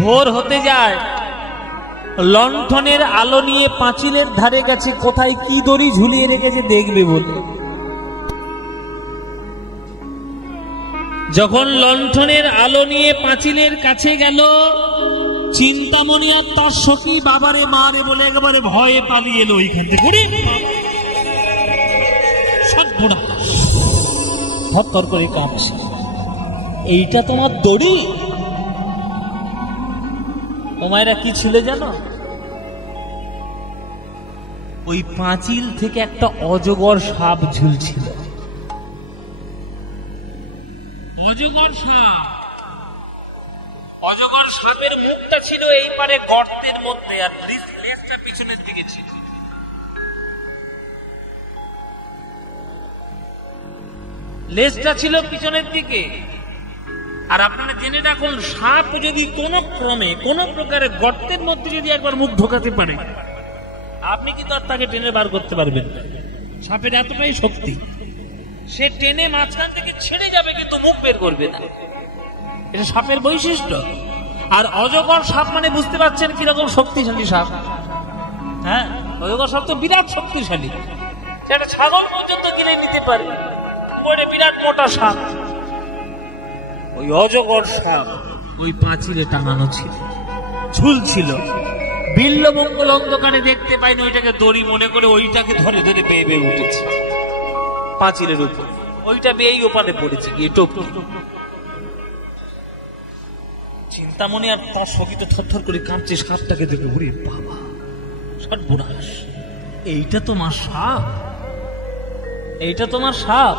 ভোর হতে যায়, লণ্ঠনের আলো নিয়ে পাঁচিলের ধারে গেছে, কোথায় কি দড়ি ঝুলিয়ে রেখেছে দেখবে বলে। যখন লণ্ঠনের আলো নিয়ে পাঁচিলের কাছে গেল, চিন্তামণি আর তার সখী বাবারে মারে বলে একেবারে ভয়ে পালিয়ে এলো ওইখান থেকে। থরথর করে কাঁপছে, এইটা তোমার দড়ি? তোমায়রা কি ছিল জানো? ওই পাঁচিল থেকে একটা অজগর সাপ ঝুলছিল। অজগর সাপ, অজগর সাপের মুখটা ছিল এই পারে গর্তের মধ্যে, আর লেজটা পিছনের দিকে ছিল। লেজটা ছিল পিছনের দিকে। আর আপনারা জেনে রাখুন, সাপ যদি কোন ক্রমে কোন প্রকারে গর্তের মধ্যে যদি একবার মুখ ঢোকাতে পারে, আপনি কিন্তু আর তাকে টেনে বার করতে পারবেন না। সাপের এতটাই শক্তি, সে টেনে মাঝখান থেকে ছেড়ে যাবে কিন্তু মুখ বের করবে না। এটা সাপের বৈশিষ্ট্য। আর অজগর সাপ মানে বুঝতে পারছেন কিরকম শক্তিশালী সাপ। হ্যাঁ, অজগর সাপ তো বিরাট শক্তিশালী, সেটা ছাগল পর্যন্ত গিলে নিতে পারে, বড় বিরাট মোটা সাপ। ওই অজগর সাপ ওই পাঁচিলে টাঙানো ছিল, ঝুলছিল। বিল্বমঙ্গল অন্ধকারে দেখতে পাইনি, ওইটাকে দড়ি মনে করে ওইটাকে ধরে ধরে বেয়ে বেয়ে উঠেছে পাঁচিলের উপর। ওইটা বেয়েই ওপারে পড়েছে গিয়ে টোপ। চিন্তামণি আর তার সখী তো থরথর করে কাঁপছে সাপটাকে দেখে। ওরে বাবা, সর্বনাশ, এইটা তোমার সাপ? এইটা তোমার সাপ?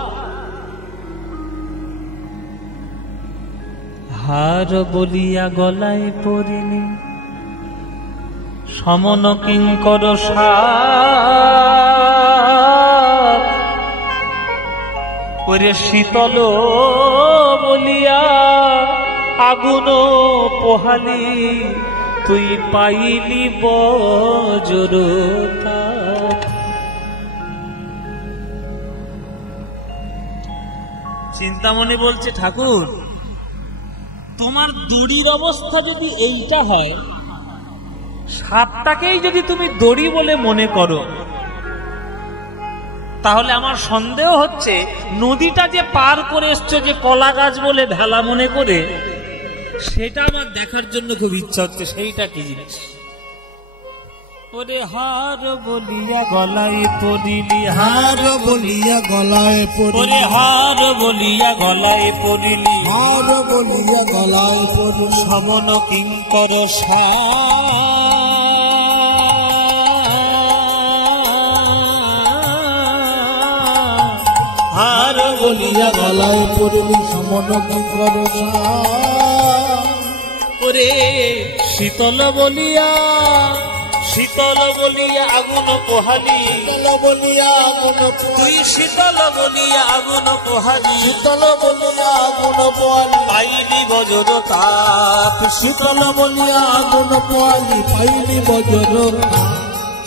হার বলিয়া গলায় পড়িনি, সমন কিঙ্কর সাপ। ওরে শীতল বলিয়া আগুন পোহালি, তুই পাইলি বজ্রতা। চিন্তামণি বলছে, ঠাকুর, তোমার দড়ির অবস্থা যদি এইটা হয়, সাপটাকেই যদি তুমি দড়ি বলে মনে করো, তাহলে আমার সন্দেহ হচ্ছে নদীটা যে পার করে এসছো যে কলা গাছ বলে ভেলা মনে করে, সেটা আমার দেখার জন্য খুব ইচ্ছা হচ্ছে। সেইটা কি জিনিস? ওরে হার বলিয়া গলায় পড়িলি, হার বলিয়া গলায় পড়িলি, ওরে হার বলিয়া গলায় পড়িলি, হার বলিয়া গলায় পড়িলি, সমন কিঙ্কর হার বলিয়া গলায় পড়িলি, সমন কিঙ্কর। ওরে শীতল বলিয়া, শীতল বলিয়া আগুন পোহালি, শীতল বলিয়া আগুন, তুই শীতল বলিয়া আগুন পোহালি, শীতল বলিয়া আগুন পোয়ালি, পাইলি বজ্র তাপ। শীতল বলিয়া আগুন পোয়ালি, পাইলি বজ্র।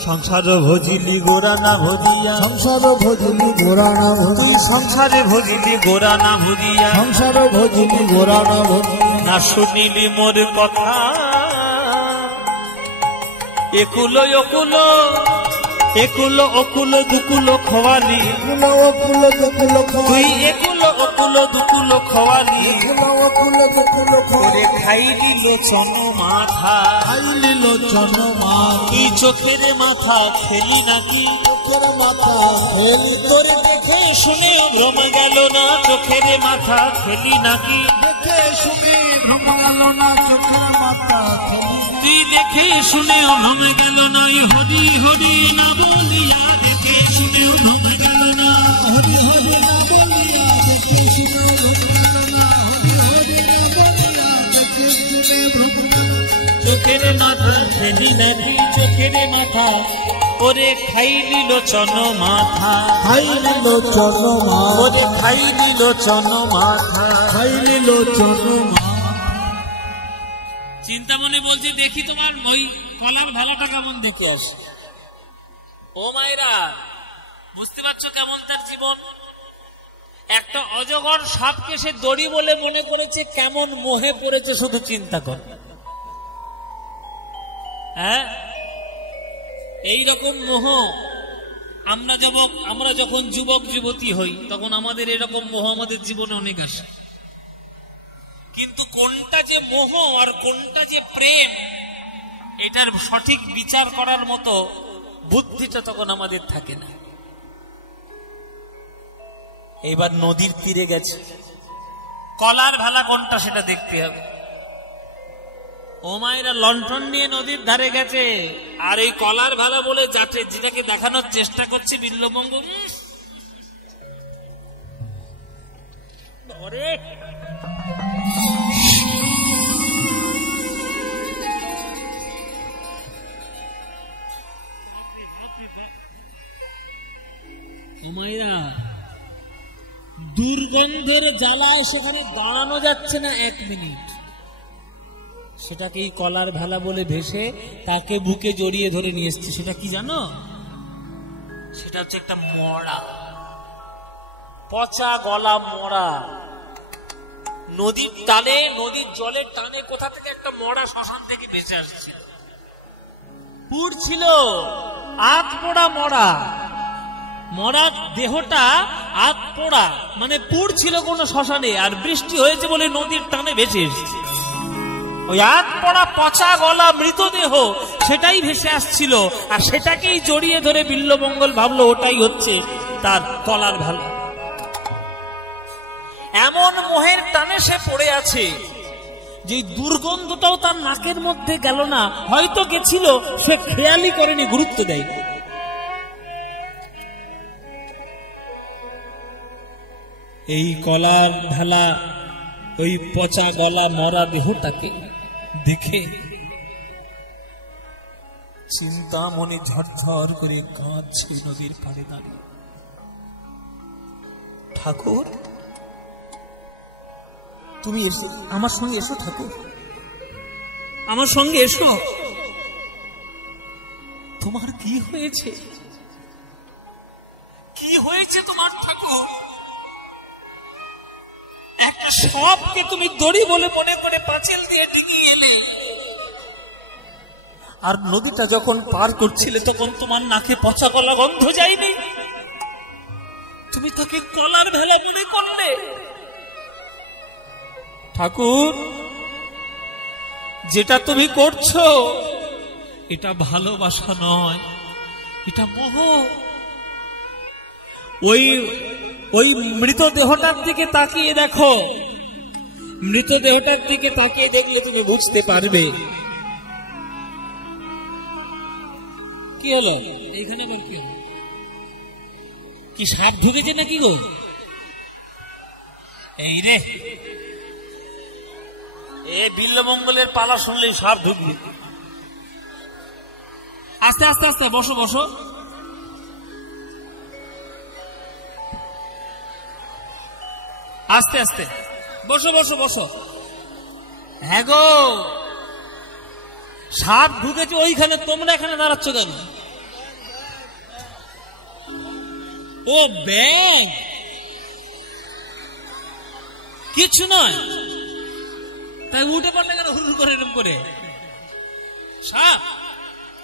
সংসার ভজিলি গোরা না ভজিয়া, সংসার ভজিলি গোরা না তুই সংসারে ভজিলি গোরা না ভজিয়া, সংসার ভজিলি গোরা না ভজিয়া। না শুনিলি মোর কথা, একুল অকুল, একুল অকুল দুকুল খোয়ালি, একুল অকুল দুকুল তুই একুল অকুল দুকুল খোয়ালি, একুল অকুল দুকুল করে খাইলি লোচন মাথা, খাইলি লোচন মা। তুই চোখের মাথা খেলি নাকি, চোখের মাথা খেলি, তোর দেখে শুনে ভ্রম গেল না, চোখের মাথা খেলি নাকি, দেখে শুনে ভ্রম গেল না, চোখের মাথা খেলি, তুই দেখে শুনে ভ্রম গেল না। হরি হরি না বলিয়া দেখে শুনে ভ্রম গেল না, হরি হরি না বলিয়া দেখে শুনে ভ্রম গেল না, হরি হরি না বলিয়া দেখে শুনে ভ্রম গেল না। চোখের মাথা খেলি নাকি, চোখের মাথা, ওরে খাইলি লোচন মাথা, খাইলি লোচন মা, ওরে খাইলি লোচন মাথা। খাইলি লোচন মা। চিন্তামণি বলছি, দেখি তোমার ওই কলার ভেলাটা কেমন দেখে আসে। ও মায়েরা, বুঝতে পারছো কেমন তার জীবন? একটা অজগর সাপকে সে দড়ি বলে মনে করেছে, কেমন মোহে পড়েছে শুধু চিন্তা কর। হ্যাঁ, এইরকম মোহ আমরা যখন যুবক যুবতী হই তখন আমাদের এরকম মোহ আমাদের জীবনে অনেক আসে, কিন্তু কোনটা যে মোহ আর কোনটা যে প্রেম এটার সঠিক বিচার করার মতো বুদ্ধিটা তখন আমাদের থাকে না। এবার নদীর তীরে গেছে, কলার ভেলা কোনটা সেটা দেখতে হবে। ও মায়েরা লণ্ঠন নিয়ে নদীর ধারে গেছে, আর এই কলার ভেলা বলে যাচ্ছে, যেটাকে দেখানোর চেষ্টা করছে বিল্লবঙ্গ। মায়েরা দুর্গন্ধের জ্বালায় সেখানে দাঁড়ানো যাচ্ছে না এক মিনিট, সেটাকেই কলার ভেলা বলে ভেসে তাকে বুকে জড়িয়ে ধরে নিয়ে এসছে। সেটা কি জানো? সেটা হচ্ছে একটা মরা, পচা গলা মরা। নদীর টানে, নদীর জলের টানে কোথা থেকে একটা মরা শ্মশান থেকে ভেসে আসছে। পুড়ছিল, আত পোড়া মরা, মরা দেহটা আত পোড়া, মানে পুড়ছিল কোন শ্মশানে, আর বৃষ্টি হয়েছে বলে নদীর টানে ভেসে এসছে। ওই আত পড়া পচা গলা মৃতদেহ সেটাই ভেসে আসছিল, আর সেটাকেই জড়িয়ে ধরে বিল্লমঙ্গল ভাবলো ওটাই হচ্ছে তার কলার ভেলা। এমন মোহের টানে সে পড়ে আছে যে দুর্গন্ধটাও তার নাকের মধ্যে গেল না, হয়তো গেছিল, সে খেয়ালই করেনি, গুরুত্ব দেয়। এই কলার ভেলা, ওই পচা গলা মরা দেহটাকে দেখে চিন্তামণি ঝরঝর করে কাঁদছে নদীর পাড়ে দাঁড়িয়ে। ঠাকুর, তুমি এসে আমার সঙ্গে এসো, ঠাকুর আমার সঙ্গে এসো। তোমার কি হয়েছে? কি হয়েছে তোমার ঠাকুর? একটা সাপকে তুমি দড়ি বলে মনে করে পাঁচিল দিয়ে টিকিয়ে এলে, আর নদীটা যখন পার করছিলে তখন তোমার নাকে পচা গলা গন্ধ যায়নি, তুমি তাকে কলার ভেলা মনে করলে। ঠাকুর, যেটা তুমি করছো এটা ভালোবাসা নয়, এটা মোহ। ওই মৃতদেহটার দিকে তাকিয়ে দেখো, মৃতদেহটার দিকে তাকিয়ে দেখলে তুমি বুঝতে পারবে। কি হলো এইখানে? কি সাপ ঢুকেছে নাকি গো? এই রে, এ বিল্লমঙ্গলের পালা শুনলেই সাপ ঢুকবে। আস্তে আস্তে আস্তে বসো বসো। আস্তে আস্তে বসো বসো বসো। হ্যাঁ গো, সাপ ঢুকেছে ওইখানে, তোমরা এখানে দাঁড়াচ্ছ কেন? ও ব্যাং, কিছু নয়, তাই উঠে পড়লে কেন হুড় করে এরকম করে? সাপ?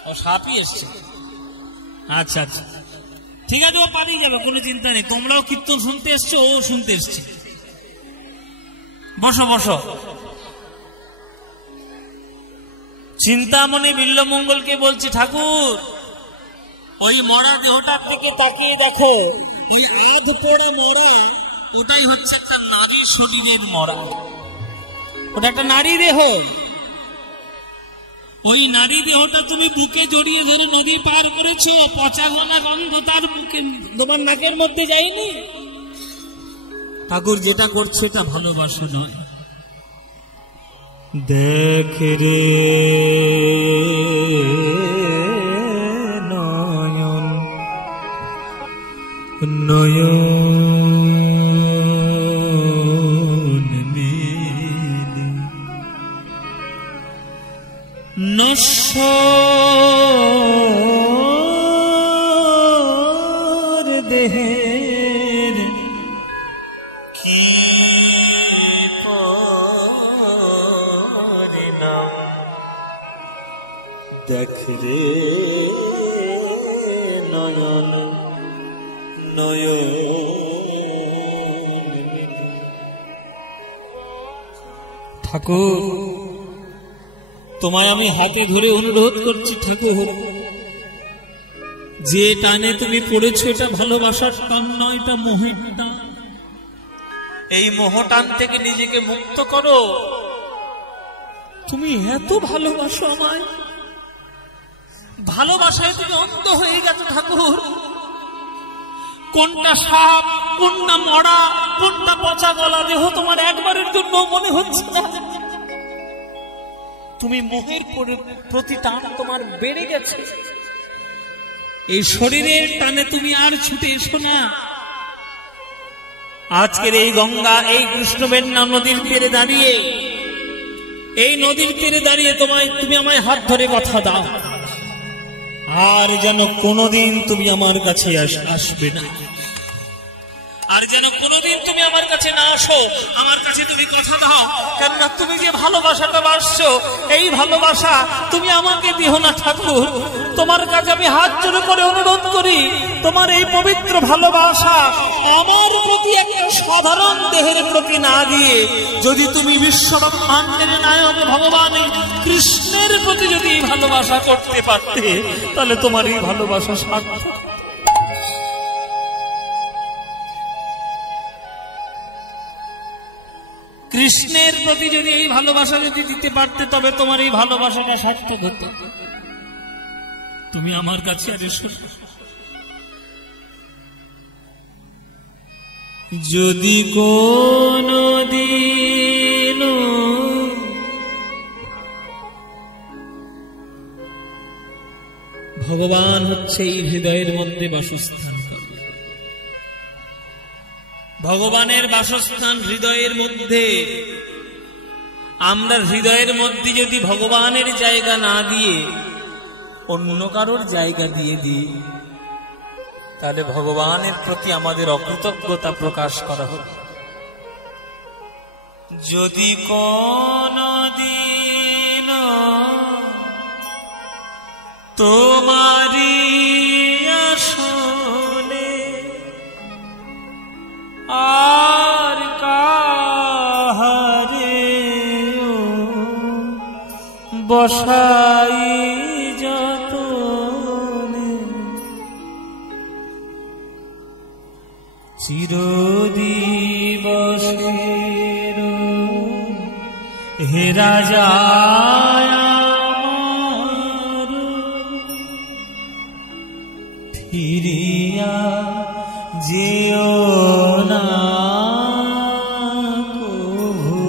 ও সাপই এসছে। আচ্ছা আচ্ছা, ঠিক আছে, ও পালিয়ে যাবে, কোনো চিন্তা নেই। তোমরাও কীর্তন শুনতে এসছো, ও শুনতে এসছে। বসো বসো। চিন্তামণি বিল্লমঙ্গলকে বলছি, ঠাকুর ওই মরা দেহটার দিকে তাকিয়ে দেখো, আধ পোড়া মরা, ওটাই হচ্ছে একটা নারীর শরীরের মরা, ওটা একটা নারী দেহ। ওই নারী দেহটা তুমি বুকে জড়িয়ে ধরে নদী পার করেছো, পচা গলা গন্ধ তার বুকে, তোমার নাকের মধ্যে যায়নি। ঠাকুর যেটা করছে এটা ভালোবাসা নয়। দেখ রে নয়ন নয়ন মেলি নশ্বর দেহের কি দেখ রে নয়ন নয়ন ঠাকুর, তোমায় আমি হাতে ধরে অনুরোধ করছি ঠাকুর, যে টানে তুমি পড়েছো এটা ভালোবাসার টান নয়, এটা মোহের টান। এই মোহটান থেকে নিজেকে মুক্ত করো। তুমি এত ভালোবাসো আমায়, ভালোবাসায় তুমি অন্ধ হয়ে গেছো ঠাকুর। কোনটা সাপ, কোনটা মরা, কোনটা পচা গলা দেহ তোমার একবারের জন্য মনে হচ্ছে না। তুমি মোহের প্রতি টান তোমার বেড়ে গেছে। এই শরীরের টানে তুমি আর ছুটে এসো না। আজকের এই গঙ্গা, এই কৃষ্ণবেন্না নদীর তীরে দাঁড়িয়ে, এই নদীর তীরে দাঁড়িয়ে তুমি আমায় হাত ধরে কথা দাও, আর যেন কোনোদিন তুমি আমার কাছে আসবে না, আর যেন কোনোদিন তুমি আমার কাছে না আসো। আমার কাছে তুমি কথা দাও, কেননা তুমি যে ভালোবাসাটা বাসছো, এই ভালোবাসা তুমি আমাকে দিও না ঠাকুর। তোমার কাছে আমি হাত জোড় করে অনুরোধ করি, তোমার এই পবিত্র ভালোবাসা আমার প্রতি একটা সাধারণ দেহের প্রতি না দিয়ে, যদি তুমি বিশ্বব্রহ্মাণ্ডের নায়ক ভগবান কৃষ্ণের প্রতি যদি এই ভালোবাসা করতে পারতে, তাহলে তোমার এই ভালোবাসা সার্থক। কৃষ্ণের প্রতি যদি এই ভালোবাসা যদি দিতে পারতে, তবে তোমার এই ভালোবাসাটা সার্থক হতো। তুমি আমার কাছে আর এসো। যদি কোনদিন ভগবান হচ্ছে এই হৃদয়ের মধ্যে বাসস্থান, ভগবানের বাসস্থান হৃদয়ের মধ্যে, আমরা হৃদয়ের মধ্যে যদি ভগবানের জায়গা না দিয়ে অন্য কারোর জায়গা দিয়ে দিই, তাহলে ভগবানের প্রতি আমাদের অকৃতজ্ঞতা প্রকাশ করা হবে। যদি কোনদিন তোমারি আসনে আর কাহারে বসাই যতনে, চিরদিবসের হে রাজা আমার, ফিরিয়া যেও না কভু,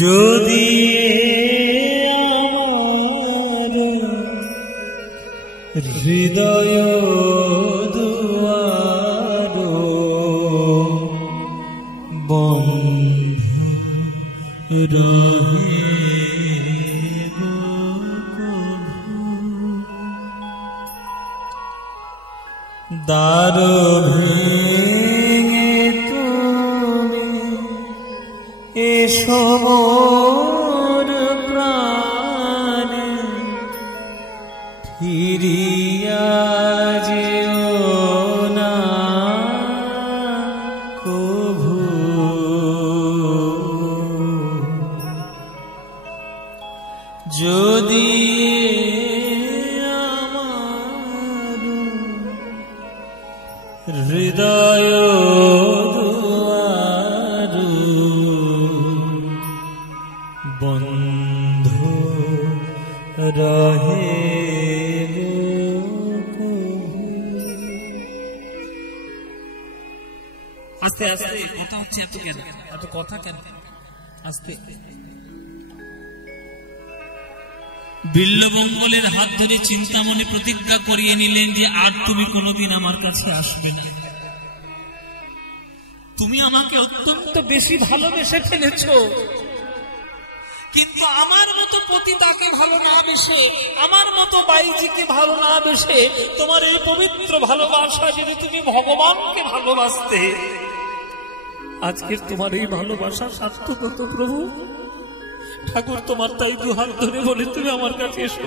যদি আমার হৃদয় দুয়ার বন্ধ রহে দ্বার ভেঙে তুমি এসো মোর প্রাণে, ফিরিয়া যেও না কভু, যদি হৃদয় দুয়ার বন্ধ রহে। আস্তে আস্তে কথা হচ্ছে, এত কেন, এত কথা কেন, আস্তে। বিল্লবঙ্গলের হাত ধরে চিন্তামণি প্রতিজ্ঞা করিয়ে নিলেন যে আর তুমি কোনোদিন আমার কাছে আসবে না। তুমি আমাকে অত্যন্ত বেশি ভালোবেসে ফেলেছো, কিন্তু আমার মতো পতিতাকে ভালো না বেসে, আমার মতো বাইজিকে ভালো না বেসে, তোমার এই পবিত্র ভালোবাসা যদি তুমি ভগবানকে ভালোবাসতে, আজকের তোমার এই ভালোবাসা সার্থকত প্রভু। ঠাকুর তোমার তাই দু হাত ধরে বলে তুমি আমার কাছে এসো,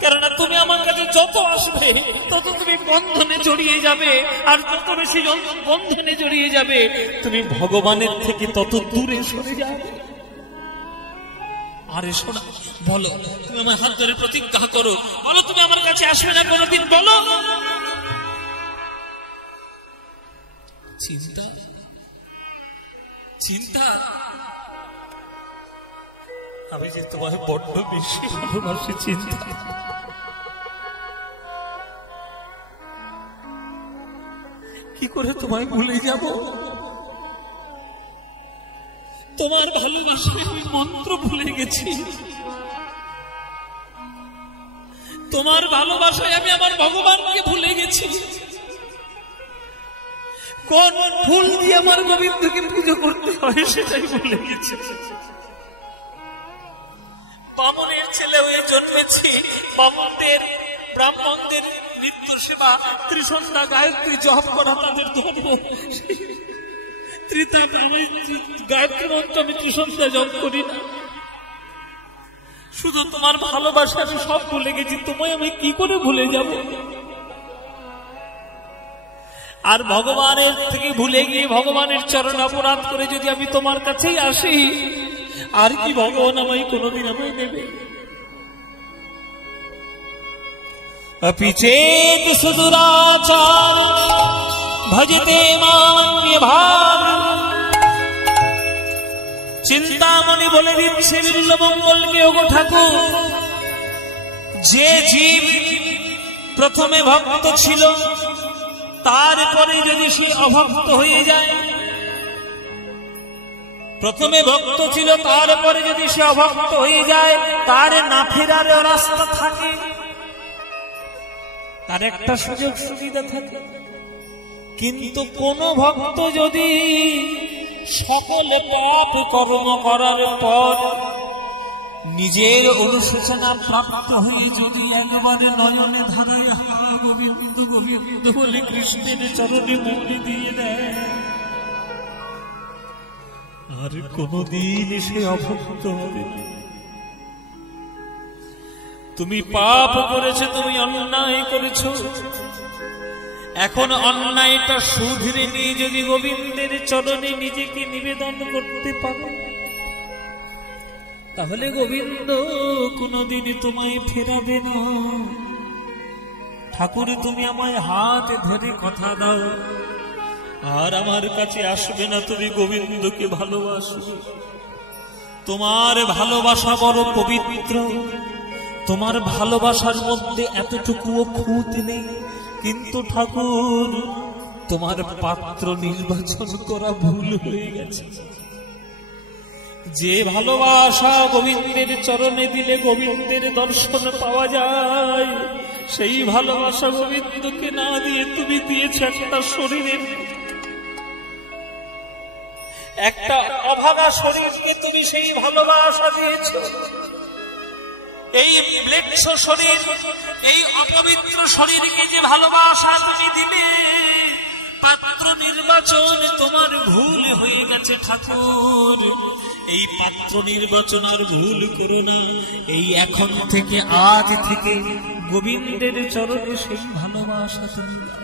কেননা তুমি আমার কাছে যত আসবে তত তুমি বন্ধনে জড়িয়ে যাবে, আর তত বেশি বন্ধনে জড়িয়ে যাবে তুমি ভগবানের থেকে তত দূরে সরে যাবে। আরে শোনা, বলো তুমি আমার হাত ধরে প্রতিজ্ঞা করো, বলো তুমি আমার কাছে আসবে না কোনোদিন, বলো। চিন্তা চিন্তা আমি যে তোমায় বড্ড বেশি ভালোবাসি, চিন্তা কি করে তোমায় ভুলে যাব? তোমার ভালোবাসায় আমি মন্ত্র ভুলে গেছি, তোমার ভালোবাসায় আমি আমার ভগবানকে ভুলে গেছি। কোন ফুল দিয়ে আমার গোবিন্দকে পুজো করতে হয় সেটাই ভুলে গেছি। বামনের ছেলে হয়ে জন্মেছি, বামনদের ব্রাহ্মণদের নিত্য সেবা, ত্রিসন্ধ্যা গায়ত্রী জপ করা তাদের ধর্ম। আমি গায়ত্রী মন্ত্র আমি ত্রিসন্ধ্যা জপ করি না, শুধু তোমার ভালোবাসা আমি সব ভুলে গেছি। তোমায় আমি কি করে ভুলে যাব? আর ভগবানের থেকে ভুলে গিয়ে ভগবানের চরণ অপরাধ করে যদি আমি তোমার কাছেই আসি, আর কি ভগবান আমায় কোনোদিন আমায় নেবে? পিচেত সুদূরাচার ভজতে মান্যভাব। চিন্তামণি বলে দিচ্ছে বিল্লমঙ্গলকে, ওগো ঠাকুর, যে জীব প্রথমে ভক্ত ছিল তারপরে যদি সে অভক্ত হয়ে যায়, প্রথমে ভক্ত ছিল তারপরে যদি সে অভক্ত হয়ে যায়, তার না ফেরার রাস্তা থাকে, তার একটা সুযোগ সুবিধা থাকে। কিন্তু কোন ভক্ত যদি সকল পাপ কর্ম করার পর নিজের অনুশোচনা প্রাপ্ত হয়ে যদি একবারে নয়নে ধারায় হা গোবিন্দ গোবিন্দ বলে কৃষ্ণের চরণে মুক্তি দিয়ে দেয়, আর কোনদিন সে অভক্ত হবে না। তুমি পাপ করেছো, তুমি অন্যায় করেছো, এখন অন্যায়টা শুধরে নিয়ে যদি গোবিন্দের চরণে নিজেকে নিবেদন করতে পারো, তাহলে গোবিন্দ কোনদিন তোমায় ফেরাবে না। ঠাকুর তুমি আমায় হাত ধরে কথা দাও, আর আমার কাছে আসবে না, তুমি গোবিন্দকে ভালোবাসো। তোমার ভালোবাসা বড় পবিত্র, তোমার ভালোবাসার মধ্যে এতটুকুও খুঁত নেই, কিন্তু ঠাকুর তোমার পাত্র নির্বাচন করা ভুল হয়ে গেছে। যে ভালোবাসা গোবিন্দের চরণে দিলে গোবিন্দের দর্শন পাওয়া যায়, সেই ভালোবাসা গোবিন্দকে না দিয়ে তুমি দিয়েছ একটা শরীরের, একটা অভাগা শরীরকে তুমি সেই ভালোবাসা দিয়েছ। এই ম্লেচ্ছ শরীর, এই অপবিত্র শরীরকে যে ভালোবাসা তুমি দিলে, পাত্র নির্বাচন তোমার ভুল হয়ে গেছে ঠাকুর। এই পাত্র নির্বাচন আর ভুল করো না। এই এখন থেকে, আজ থেকে গোবিন্দের চরণে সেই ভালোবাসা তুমি দাও।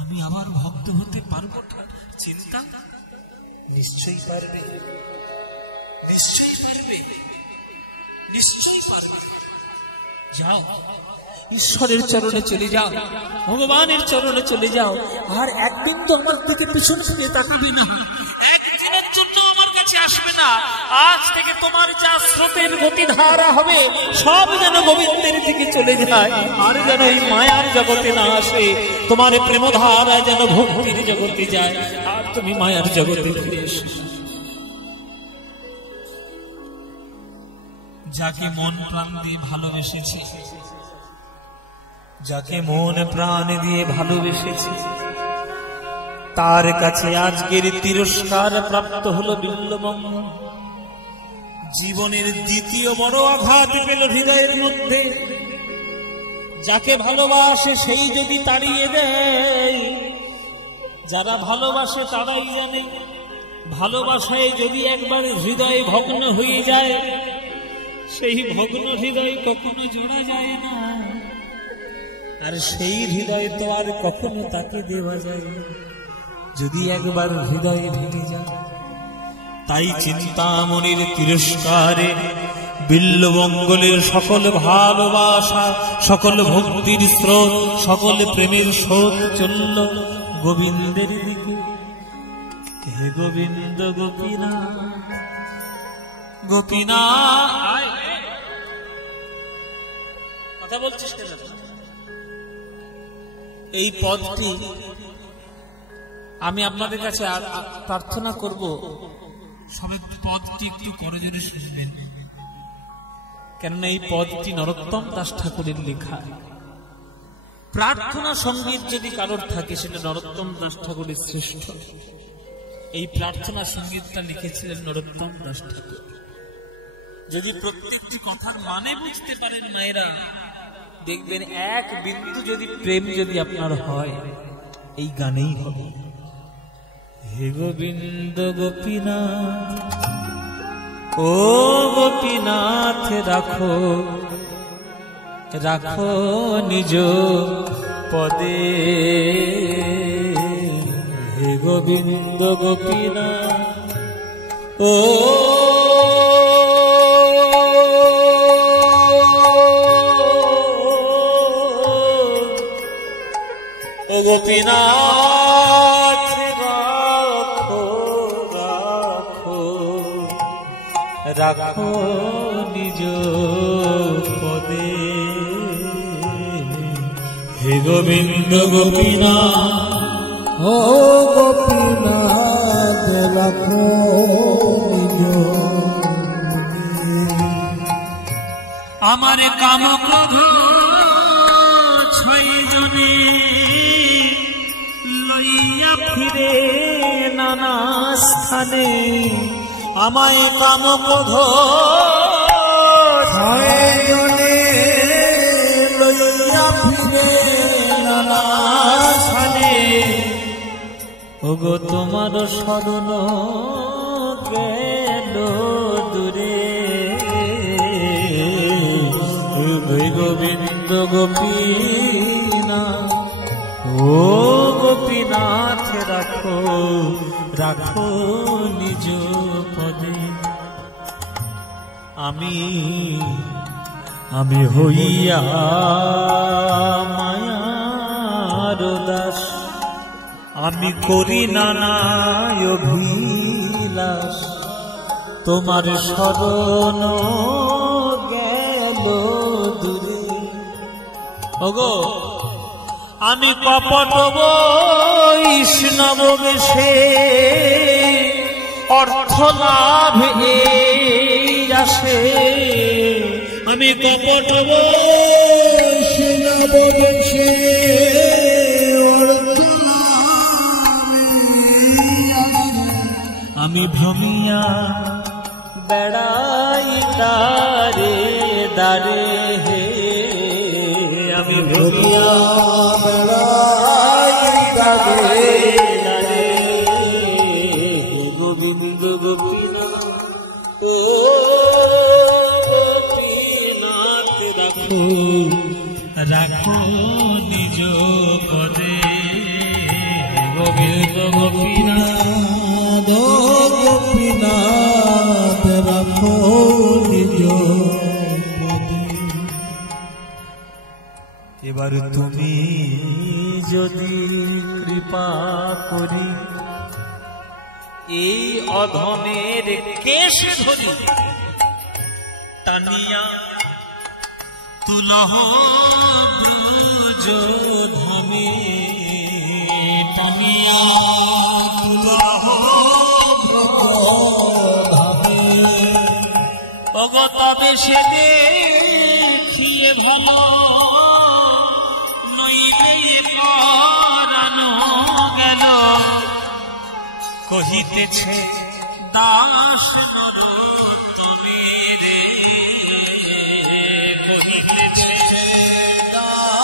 আমি আবার ভক্ত হতে পারবো? চিন্তা নিশ্চয়ই পারবে, নিশ্চয়ই পারবে, নিশ্চয়ই পারবে। যাও, ঈশ্বরের চরণে চলে যাও, ভগবানের চরণে চলে যাও, আর একদিন তো আমার দিকে পিছন ফিরে তাকাবে না, একদিনের জন্য আমার কাছে আসবে না। আজ থেকে তোমার যা স্রোতের গতিধারা হবে সব যেন গোবিন্দের দিকে চলে যায়, আর যেন এই মায়ার জগতে না আসে। তোমার প্রেমধারা যেন ভক্তির জগতে যায়, আর তুমি মায়ার জগতে ফিরে এসো। যাকে মন প্রাণ দিয়ে ভালোবেসেছি, যাকে মন প্রাণ দিয়ে ভালোবেসেছি, তার কাছে আজকের তিরস্কার প্রাপ্ত হলো বিল্লমঙ্গল। জীবনের দ্বিতীয় বড় আঘাত পেল হৃদয়ের মধ্যে। যাকে ভালোবাসে সেই যদি তাড়িয়ে দেয়, যারা ভালোবাসে তারাই জানে ভালোবাসায় যদি একবার হৃদয় ভগ্ন হয়ে যায়, সেই ভগ্ন হৃদয় কখনো জোড়া যায় না, আর সেই হৃদয় তো আর কখনো তাকে দেওয়া যায় না যদি একবার হৃদয় ভেঙে যায়। তাই চিন্তামণির তিরস্কারে বিল্বমঙ্গলের সকল ভালোবাসা, সকল ভক্তির স্রোত, সকল প্রেমের স্রোত চলল গোবিন্দের দিকে। হে গোবিন্দ গোপীনাথ, গোপীনাথ কথা বলছিস কেন? এই পদটি আমি আপনাদের কাছে প্রার্থনা করব, সবাই পদটি একটু করজোরে শুনবেন, কেননা এই পদটি নরোত্তম দাস ঠাকুরের লেখা। প্রার্থনা সঙ্গীত যদি কারোর থাকে সেটা নরোত্তম দাস ঠাকুরের শ্রেষ্ঠ। এই প্রার্থনা সঙ্গীতটা লিখেছিলেন নরোত্তম দাস ঠাকুর। যদি প্রত্যেকটি কথার মানে বুঝতে পারেন মায়েরা, দেখবেন এক বিন্দু যদি প্রেম যদি আপনার হয়, এই গানেই হবে। হে গোবিন্দ গোপীনাথ, ও গোপীনাথ রাখো রাখো নিজ পদে। হে গোবিন্দ গোপীনাথ, ও গোপীনাথ রাখো রাখো রাখো নিজ পদে। হে গোবিন্দ গোপীনাথ, ও গোপীনাথ রাখো নিজ আমার কাম ক্রোধ ছয় জনে লইয়া ফিরে নানা স্থানে। আমায় কাম ক্রোধ ছয় জনে লইয়া ফিরে নানা স্থানে। ওগো তোমার শরণ গেল দূরে। গোবিন্দ গোপীনাথ, ও গোপীনাথ রাখো রাখো নিজ পদে। আমি হইয়া মায়ার দাস, আমি করি নানা অভিলাষ। তোমার শরণ গেল দূরে। ওগো আমি কপট বৈষ্ণব বেশে অর্থ লাভ এই আসে। আমি কপট বৈষ্ণব বেশে অর্থ আমি ভ্রমিয়া বেড়াই দারে দারে। হে আমি ভ্রমিয়া বেড়াই দারে দারে। গোবিন্দ গোপীনাথ, ও গোপীনাথ রাখো রাখো নিজ পদে। গোবিন্দ গোপীনাথ, গোপীনাথ রাখো নিজ পদে। এবার তুমি যদি কৃপা করি এই অধমের কেশ ধরি টানিয়া তুলহ ব্রজ ধামে। টানিয়া তুলহ ব্রজ ধামে। ওগো তবে সে দেখিয়ে ভালো, নইলে পরানো গেল। কহিতেছে দাস নরোত্তমে রে, কহিতেছে দাস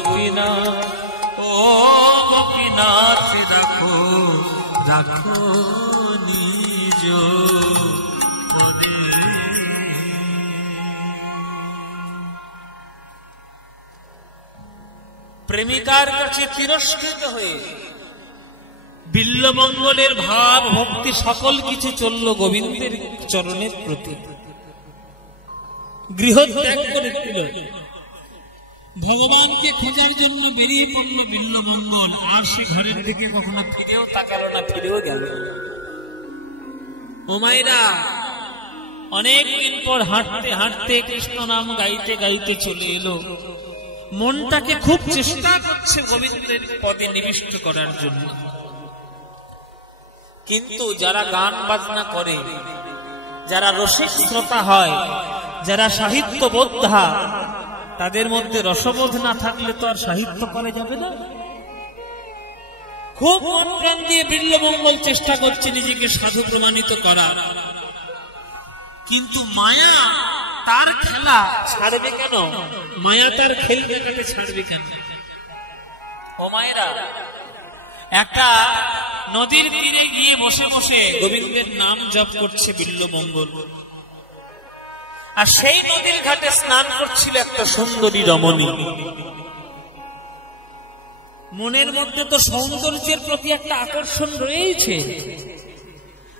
গোপীনাথ, ও গোপীনাথ রাখো রাখো নিজ মনে। প্রেমিকার কাছে তিরস্কৃত হয়ে বিল্বমঙ্গলের ভাব ভক্তি সকল কিছু চলল গোবিন্দের চরণের প্রতি। গৃহত্যাগ করে দিল, ভগবানকে খোঁজার জন্য বেরিয়ে পড়ল বিল্বমঙ্গল। আর সে ঘরের দিকে কখনো ফিরেও তাকালো না, ফিরেও গেল। ও মায়েরা, অনেকদিন পর হাঁটতে হাঁটতে কৃষ্ণ নাম গাইতে গাইতে চলে এলো। মনটাকে খুব চেষ্টা করছে গোবিন্দের পদে নিবিষ্ট করার জন্য, কিন্তু যারা গান বাজনা করে, যারা রসিক শ্রোতা হয়, যারা সাহিত্য বোদ্ধা, তাদের মধ্যে রসবোধ না থাকলে তো আর সাহিত্য করা যাবে না। খুব মন প্রাণ দিয়ে বিল্বমঙ্গল চেষ্টা করছে নিজেকে সাধু প্রমাণিত করা, কিন্তু মায়া তার খেলা ছাড়বে কেন? মায়া তার খেল দেখাতে ছাড়বে কেন? ও মায়েরা, একটা নদীর তীরে গিয়ে বসে বসে গোবিন্দের নাম জপ করছে বিল্বমঙ্গল। আর সেই নদীর ঘাটে স্নান করছিল একটা সুন্দরী রমণী। মনের মধ্যে তো সৌন্দর্যের প্রতি একটা আকর্ষণ রয়েছে,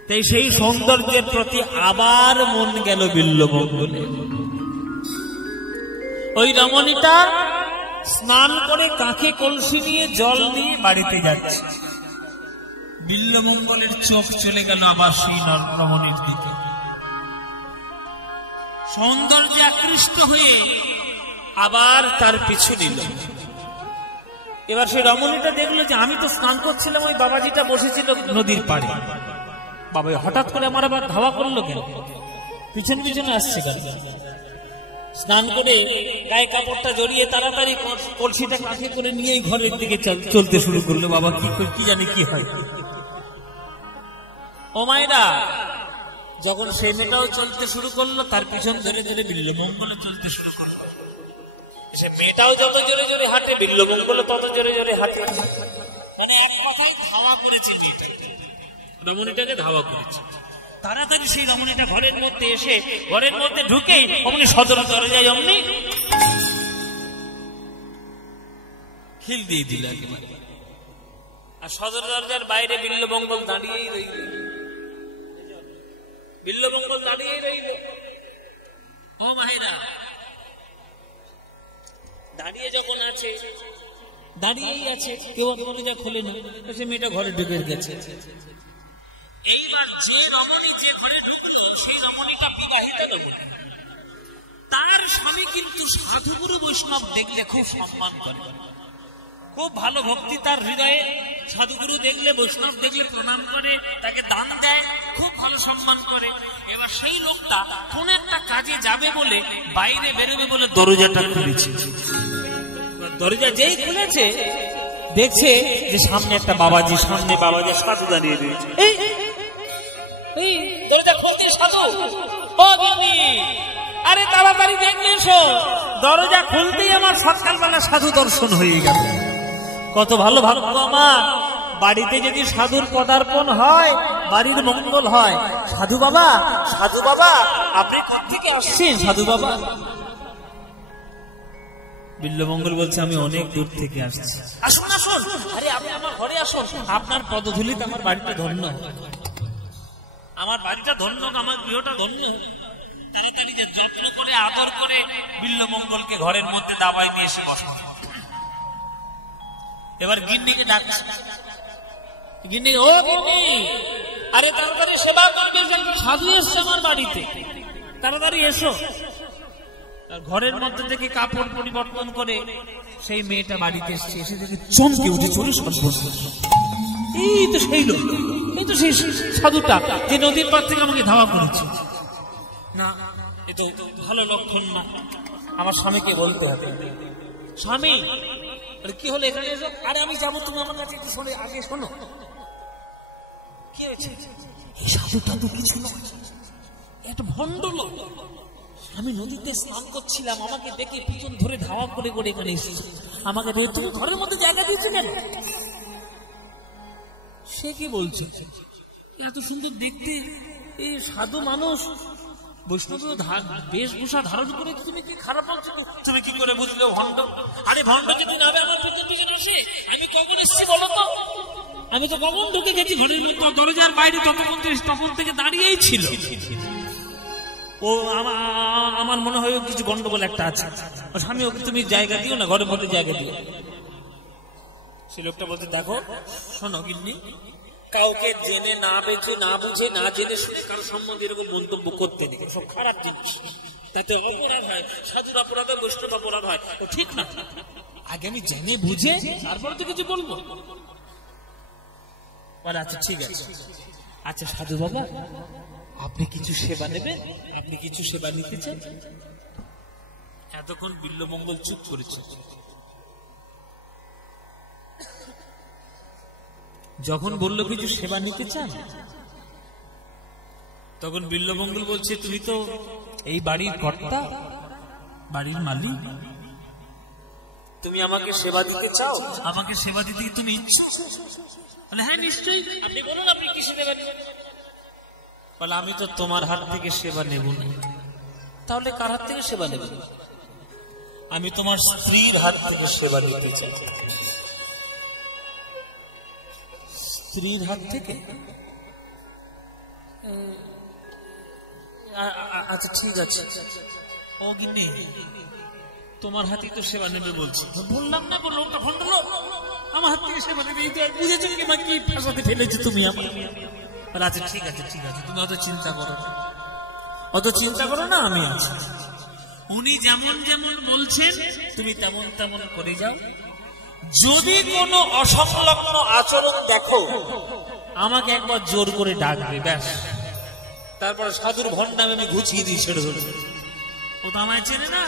তাই সেই সৌন্দর্যের প্রতি আবার মন গেল বিল্বমঙ্গলের। ওই রমণীটা স্নান করে কাঁখে কলসি নিয়ে জল নিয়ে বাড়িতে যাচ্ছে। বিল্বমঙ্গলের চোখ চলে গেল আবার সেই রমণীর দিকে। সৌন্দর্যে আকৃষ্ট হয়ে আবার তার পিছু নিল। এবার সেই রমণীটা দেখলো যে আমি তো স্নান করছিলাম, ওই বাবাজিটা বসেছিল নদীর পাড়ে, বাবা হঠাৎ করে আমার আবার ধাওয়া করলো কেন, পিছন পিছনে আসছে কেন? স্নান করে গায়ে কাপড়টা জড়িয়ে তাড়াতাড়ি কলসিটা কাঁখে করে নিয়ে ঘরের দিকে চলতে শুরু করলো। বাবা কি জানি কি হয়। ও মায়েরা, যখন সেই মেয়েটাও চলতে শুরু করলো, তার পিছন ধরে ধরে বিল্বমঙ্গল চলতে শুরু করলো। সে মেয়েটাও যত জোরে জোরে হাঁটে, বিল্বমঙ্গল তত জোরে জোরে হাঁটে। মানে এক কথায় ধাওয়া করেছে মেয়েটা, রমণীটাকে ধাওয়া করেছে। তাড়াতাড়ি সেই রমণীটা ঘরের মধ্যে এসে ঘরের মধ্যে ঢুকে অমনি সদর দরজায় অমনি খিল দিয়ে দিল। আর সদর দরজার বাইরে বিল্বমঙ্গল দাঁড়িয়েই রইল। বিল্বমঙ্গল দাঁড়িয়েই রইল। ও মায়েরা, দাঁড়িয়ে যখন আছে, দাঁড়িয়েই আছে, কেউ দরজা খোলে না, সে মেয়েটা ঘরে ঢুকে গেছে। এইবার যে রমণী যে ঘরে ঢুকলো, সেই রমণীটা বিবাহিতা নয়। তার স্বামী কিন্তু সাধুগুরু বৈষ্ণব দেখলে খুব সম্মান করে, খুব ভালো ভক্তি তার হৃদয়ে। সাধুগুরু দেখলে, বৈষ্ণব দেখলে প্রণাম করে, তাকে দান দেয়, খুব ভালো সম্মান করে। এবার সেই লোকটা কোন একটা কাজে যাবে বলে বাইরে বেরোবে বলে দরজাটা খুলেছে। দরজা যেই খুলেছে, দেখছে যে সামনে একটা বাবাজি, সামনে বাবাজি সাধু দাঁড়িয়ে রয়েছে। দরজা খুলতে সাধু, ও দিদি, আরে তাড়াতাড়ি দেখলে এসো। দরজা খুলতেই আমার সকালবেলা সাধু দর্শন হয়ে গেল। কত ভালো ভাগ্য আমার, বাড়িতে যদি সাধুর পদার্পণ হয় বাড়ির মঙ্গল হয়। সাধু বাবা, সাধু বাবা, আপনি কোত্থেকে আসছেন সাধু বাবা? বিল্বমঙ্গল বলছে আমি অনেক দূর থেকে আসছি। আসুন আসুন, আরে আপনি আমার ঘরে আসুন, আপনার পদধূলিতে আমার বাড়িটা ধন্য, আমার বাড়িটা ধন্য, আমার গৃহটা ধন্য। তাড়াতাড়ি যে যত্ন করে আদর করে বিল্বমঙ্গলকে ঘরের মধ্যে দাবাই দিয়ে এসে বসল। এবার গিন্নিকে ডাকছে। গিন্নি, ও গিন্নি, আরে তাড়াতাড়ি সেবা করবে, সাধু এসছে আমার বাড়িতে, তাড়াতাড়ি এসো। ঘরের মধ্যে থেকে কাপড় পরিবর্তন করে সেই মেয়েটা বাড়িতে এসছে। এসে দেখে চমকে উঠে চলে সর্বস্ব, এই তো সেই লোক, এই তো সেই সাধুটা যে নদীর পার থেকে আমাকে ধাওয়া করেছে। না, এ তো ভালো লক্ষণ না, আমার স্বামীকে বলতে হবে। স্বামী, কি হলো এখানে এসো? আরে আমি যাবো, তুমি আমার কাছে একটু শোনো, আগে শোনো কি হয়েছে। এই সাধুটা তো কিছু নয়, একটা ভণ্ড লোক, আমি নদীতে স্নান করছিলাম, আমাকে দেখে পিছন ধরে ধাওয়া করে করে এখানে এসেছে। আমাকে দেখে তুমি ঘরের মধ্যে জায়গা দিয়েছো কেন? সে কি বলছে, এত সুন্দর দেখতে এই সাধু মানুষ বৈষ্ণব বেশভূষা ধারণ করে তুমি কি খারাপ বলছো? তুমি কি করে বুঝলে ভণ্ড? আরে ভণ্ড যদি না হবে আমার পিছন পিছন আসে, আমি কখন এসেছি বলো তো? আমি তো কখন ঢুকে গেছি ঘরের মধ্যে, দরজার বাইরে তখন থেকে দাঁড়িয়েই ছিল। ও আমার মনে হয় কিছু গন্ডগোল একটা আছে, স্বামী ওকে তুমি জায়গা দিও না, ঘরের মধ্যে জায়গা দিও। সে লোকটা বলছে, দেখো শোনো গিন্নি, কাউকে জেনে না বেঁচে না বুঝে না জেনে শুনে কারো সম্বন্ধে এরকম মন্তব্য করতে নেই, সব খারাপ জিনিস, তাতে অপরাধ হয়, সাধুর অপরাধ হয়, বৈষ্ণব অপরাধ হয়, ও ঠিক না। আগে আমি জেনে বুঝে তারপরে তো কিছু বলবো। আচ্ছা ঠিক আছে, আচ্ছা সাধু বাবা আপনি কিছু সেবা নেবেন? আপনি কিছু সেবা নিতে চান? এতক্ষণ বিল্লমঙ্গল চুপ করেছে। যখন বললো কিছু সেবা নিতে চান, তখন বিল্লমঙ্গল বলছে, তুমি তো এই বাড়ির কর্তা, বাড়ির মালিক, তুমি আমাকে সেবা দিতে চাও? আমাকে সেবা দিতে তুমি ইচ্ছুক? হ্যাঁ নিশ্চয়ই, আপনি বলুন আপনি কি সেবা নেবেন? বলে আমি তো তোমার হাত থেকে সেবা নেব না। তাহলে কার হাত থেকে সেবা নেব? আমি তোমার স্ত্রীর হাত থেকে সেবা নিতে চাই। স্ত্রীর হাত থেকে? আচ্ছা ঠিক আছে। ও গিন্নি, তোমার হাতে তো সেবা নেবে বলছি, বললাম না, বললো ওটা ভণ্ড লোক, আমার হাত থেকে সেবা নেবে, বুঝেছো কি মা কি ফাঁসাতে ফেলেছো তুমি আমার? আচ্ছা ঠিক আছে ঠিক আছে, তুমি অত চিন্তা করো না, অত চিন্তা করো না, আমি আছি। উনি যেমন যেমন বলছেন তুমি তেমন তেমন করে যাও। যদি কোনো অসংলগ্ন আচরণ দেখো আমাকে একবার জোর করে ডাকবে, ব্যাস। তারপরে সাধুর ভণ্ডামি আমি ঘুচিয়ে দিই, ছেড়ে ধরবে। ও তো আমায় চেনে না।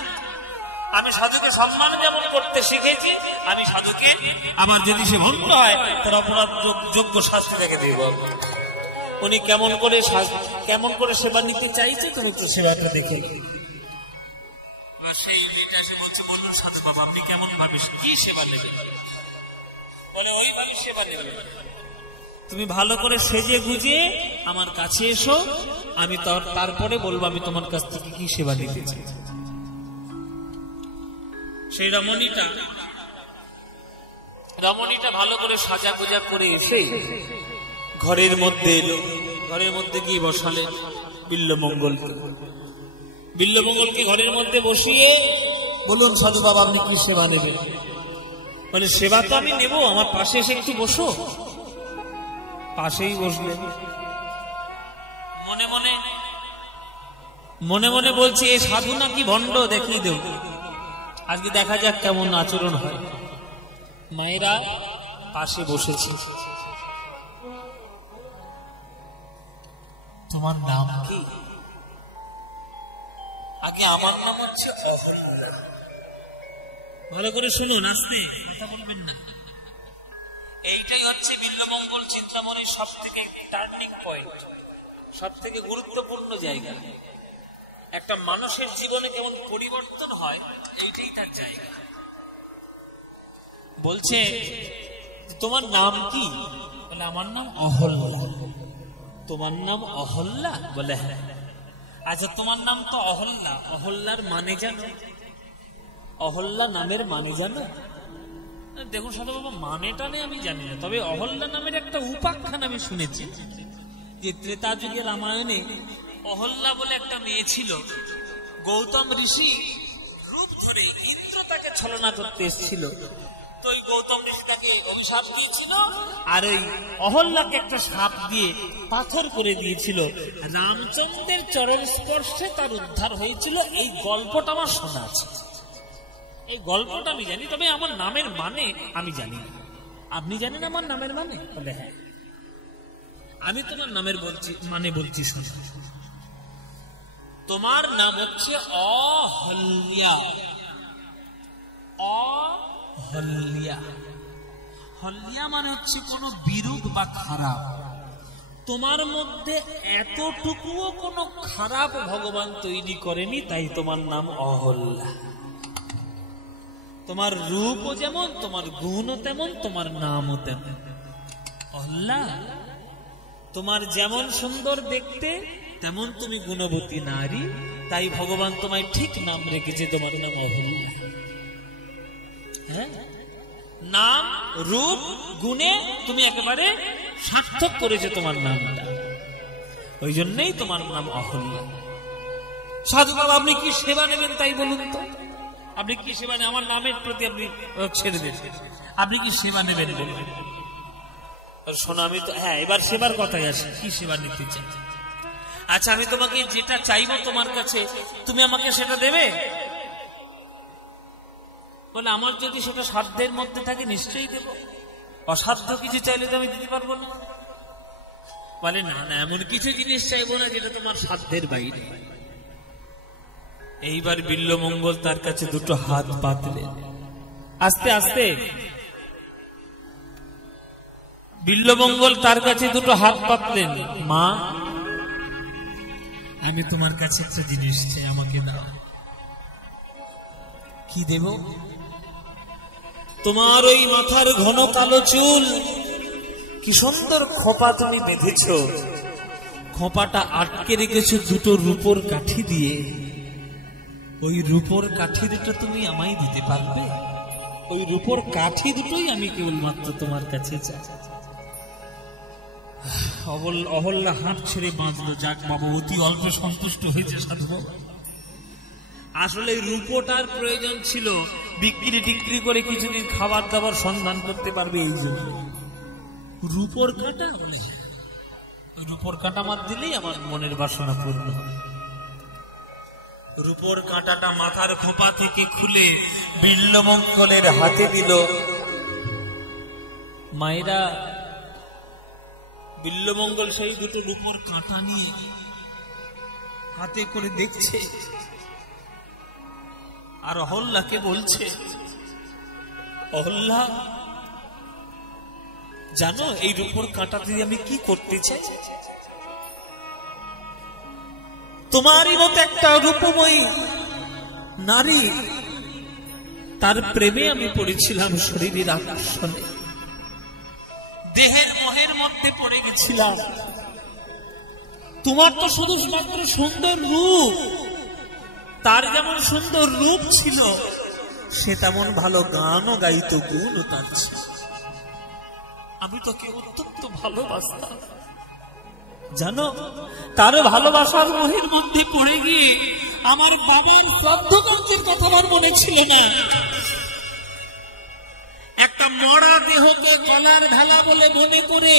আমি সাধুকে সম্মান যেমন করতে শিখেছি, আমি সাধুকে আবার যদি সে ভণ্ড হয় তার অপরাধ যোগ্য শাস্তি তাকে দেব। উনি কেমন করে সেবা নিতে চাইছে, তুমি তো সেবাটা দেখে। সেই মেয়েটা এসে বলছে, বলুন সাধু বাবা আপনি কেমন ভাবে কি সেবা নেবেন? বলে ওইভাবে সেবা নেবেন, তুমি ভালো করে সেজে গুজে আমার কাছে এসো, আমি তারপরে বলবো আমি তোমার কাছ থেকে কি সেবা নিতে চাই। সেই রমণীটা ভালো করে সাজা গোজা করে এসে ঘরের মধ্যে এলো। ঘরের মধ্যে গিয়ে বসালেন বিল্লমঙ্গলকে ঘরের মধ্যে বসিয়ে বলুন সাধু বাবা আপনি কি সেবা নেবেন? বলে সেবা তো আমি নেব, আমার পাশে এসে একটু বসো। পাশেই বসলেন। মনে মনে বলছি এই সাধু নাকি ভণ্ড, দেখিয়ে দেব, আজকে দেখা যাক কেমন আচরণ হয়। মায়েরা পাশে বসেছে। তোমার নাম কি? আগে আমার নাম হচ্ছে অহল্যা। ভালো করে শুনুন, আস্তে কথা বলবেন না। এইটাই হচ্ছে বিল্লমঙ্গল চিন্তামণির সব থেকে টার্নিং পয়েন্ট, সব থেকে গুরুত্বপূর্ণ জায়গা। একটা মানুষের জীবনে কেমন পরিবর্তন হয়, এইটাই তার জায়গা। বলছে তোমার নাম কি? বলে আমার নাম অহল্যা। তোমার নাম অহল্যা? বলে হ্যাঁ। আচ্ছা তোমার নাম তো অহল্যা, অহল্যার মানে জানো? অহল্যা নামের মানে জানো? দেখুন সাধু বাবা মানেটা নেই আমি জানি না, তবে অহল্যা নামের একটা উপাখ্যান আমি শুনেছি যে ত্রেতা যুগে রামায়ণে অহল্যা বলে একটা মেয়ে ছিল। গৌতম ঋষি রূপ ধরে ইন্দ্র তাকে ছলনা করতে এসেছিল, তো ওই গৌতম ঋষি তাকে অভিশাপ দিয়েছিল, আর ওই অহল্যাকে একটা সাপ দিয়ে পাথর করে দিয়েছিল। রামচন্দ্রের চরণ স্পর্শে তার উদ্ধার হয়েছিল। এই গল্পটা আমার শোনা আছে, এই গল্পটা আমি জানি, তবে আমার নামের মানে আমি জানি না। আপনি জানেন আমার নামের মানে? বলে হ্যাঁ। আমি তোমার নামের বলছি শোনো। তোমার নাম হচ্ছে অহল্যা। অহল্যা, হল্যা মানে হচ্ছে কোনো বিরূপ বা খারাপ। তোমার মধ্যে এতটুকুও কোনো খারাপ ভগবান তৈরি করেনি, তাই তোমার নাম অহল্যা। তোমার রূপও যেমন, তোমার গুণও তেমন, তোমার নামও তেমন অহল্যা। তোমার যেমন সুন্দর দেখতে তেমন তুমি গুণবতী নারী, তাই ভগবান তোমায় ঠিক নাম রেখেছে, তোমার নাম অহল্যা। হ্যাঁ, নাম রূপ গুণে তুমি একেবারে সার্থক করেছে তোমার নামটা, ওই জন্যই তোমার নাম অহল্যা। সাধু বাবা, আপনি কি সেবা নেবেন তাই বলুন তো? আপনি কি সেবা নেবেন? আমার নামের প্রতি আপনি ছেড়ে দেন, আপনি কি সেবা নেবেন বলবেন? শোনো, আমি তো হ্যাঁ এবার সেবার কথাই আসি। কি সেবা নিতে চাই? আচ্ছা, আমি তোমাকে যেটা চাইবো তোমার কাছে, তুমি আমাকে সেটা দেবে? বলে আমার যদি সেটা সাধ্যের মধ্যে থাকে নিশ্চয়ই দেব, অসাধ্য কিছু চাইলে তো আমি দিতে পারবো না। বলে না না, এমন কিছু জিনিস চাইবো না যেটা তোমার সাধ্যের বাইরে। এইবার বিল্বমঙ্গল তার কাছে দুটো হাত পাতলেন, আস্তে আস্তে বিল্বমঙ্গল তার কাছে দুটো হাত পাতলেন। মা, আমি তোমার কাছে একটা জিনিস চাই, আমাকে দাও। কি দেব? তোমার ওই মাথার ঘন কালো চুল, কি সুন্দর খোপা তুমি বেঁধেছ, খোপাটা আটকে রেখেছো দুটো রূপোর কাঠি দিয়ে। ওই রূপোর কাঠি দুটো তুমি আমায় দিতে পারবে? ওই রূপোর কাঠি দুটোই আমি কেবলমাত্র তোমার কাছে চাই। অহল্যা হাত ছেড়ে বাঁচলো। যাক বাবা, অতি অল্প সন্তুষ্ট হয়েছে সাধু বাবা। আসলে রূপোটার প্রয়োজন ছিল, বিক্রি টিক্রি করে কিছুদিন খাবার দাবার সন্ধান করতে পারবে, এই জন্য। রূপোর কাঁটা বলে, ওই রূপোর কাঁটা আমার দিলেই আমার মনের বাসনা পূর্ণ হবে। রূপোর কাঁটাটা মাথার খোপা থেকে খুলে বিল্বমঙ্গলের হাতে দিল। মায়েরা, বিল্বমঙ্গল সেই দুটো রূপোর কাঁটা নিয়ে হাতে করে দেখছে, আর অহল্যাকে বলছে, অহল্যা জানো এই রূপোর কাঁটা দিয়ে আমি কি করতে চাই? তোমারই মতো একটা রূপময়ী নারী, তার প্রেমে আমি পড়েছিলাম, শরীরের আকর্ষণে দেহের মোহের মধ্যে পড়ে গেছিলাম। তোমার তো শুধু মাত্র সুন্দর রূপ, তার যেমন সুন্দর রূপ ছিল, সে তেমন ভালো গানও গাইতো, গুণও তার ছিল। আমি তোকে অত্যন্ত ভালোবাসতাম জানো। তার ভালোবাসার মোহের মধ্যে পড়ে গিয়ে আমার বাবার শ্রাদ্ধ কার্যের কথা আমার মনে ছিল না। একটা মরা দেহকে গলার ঢালা বলে মনে করে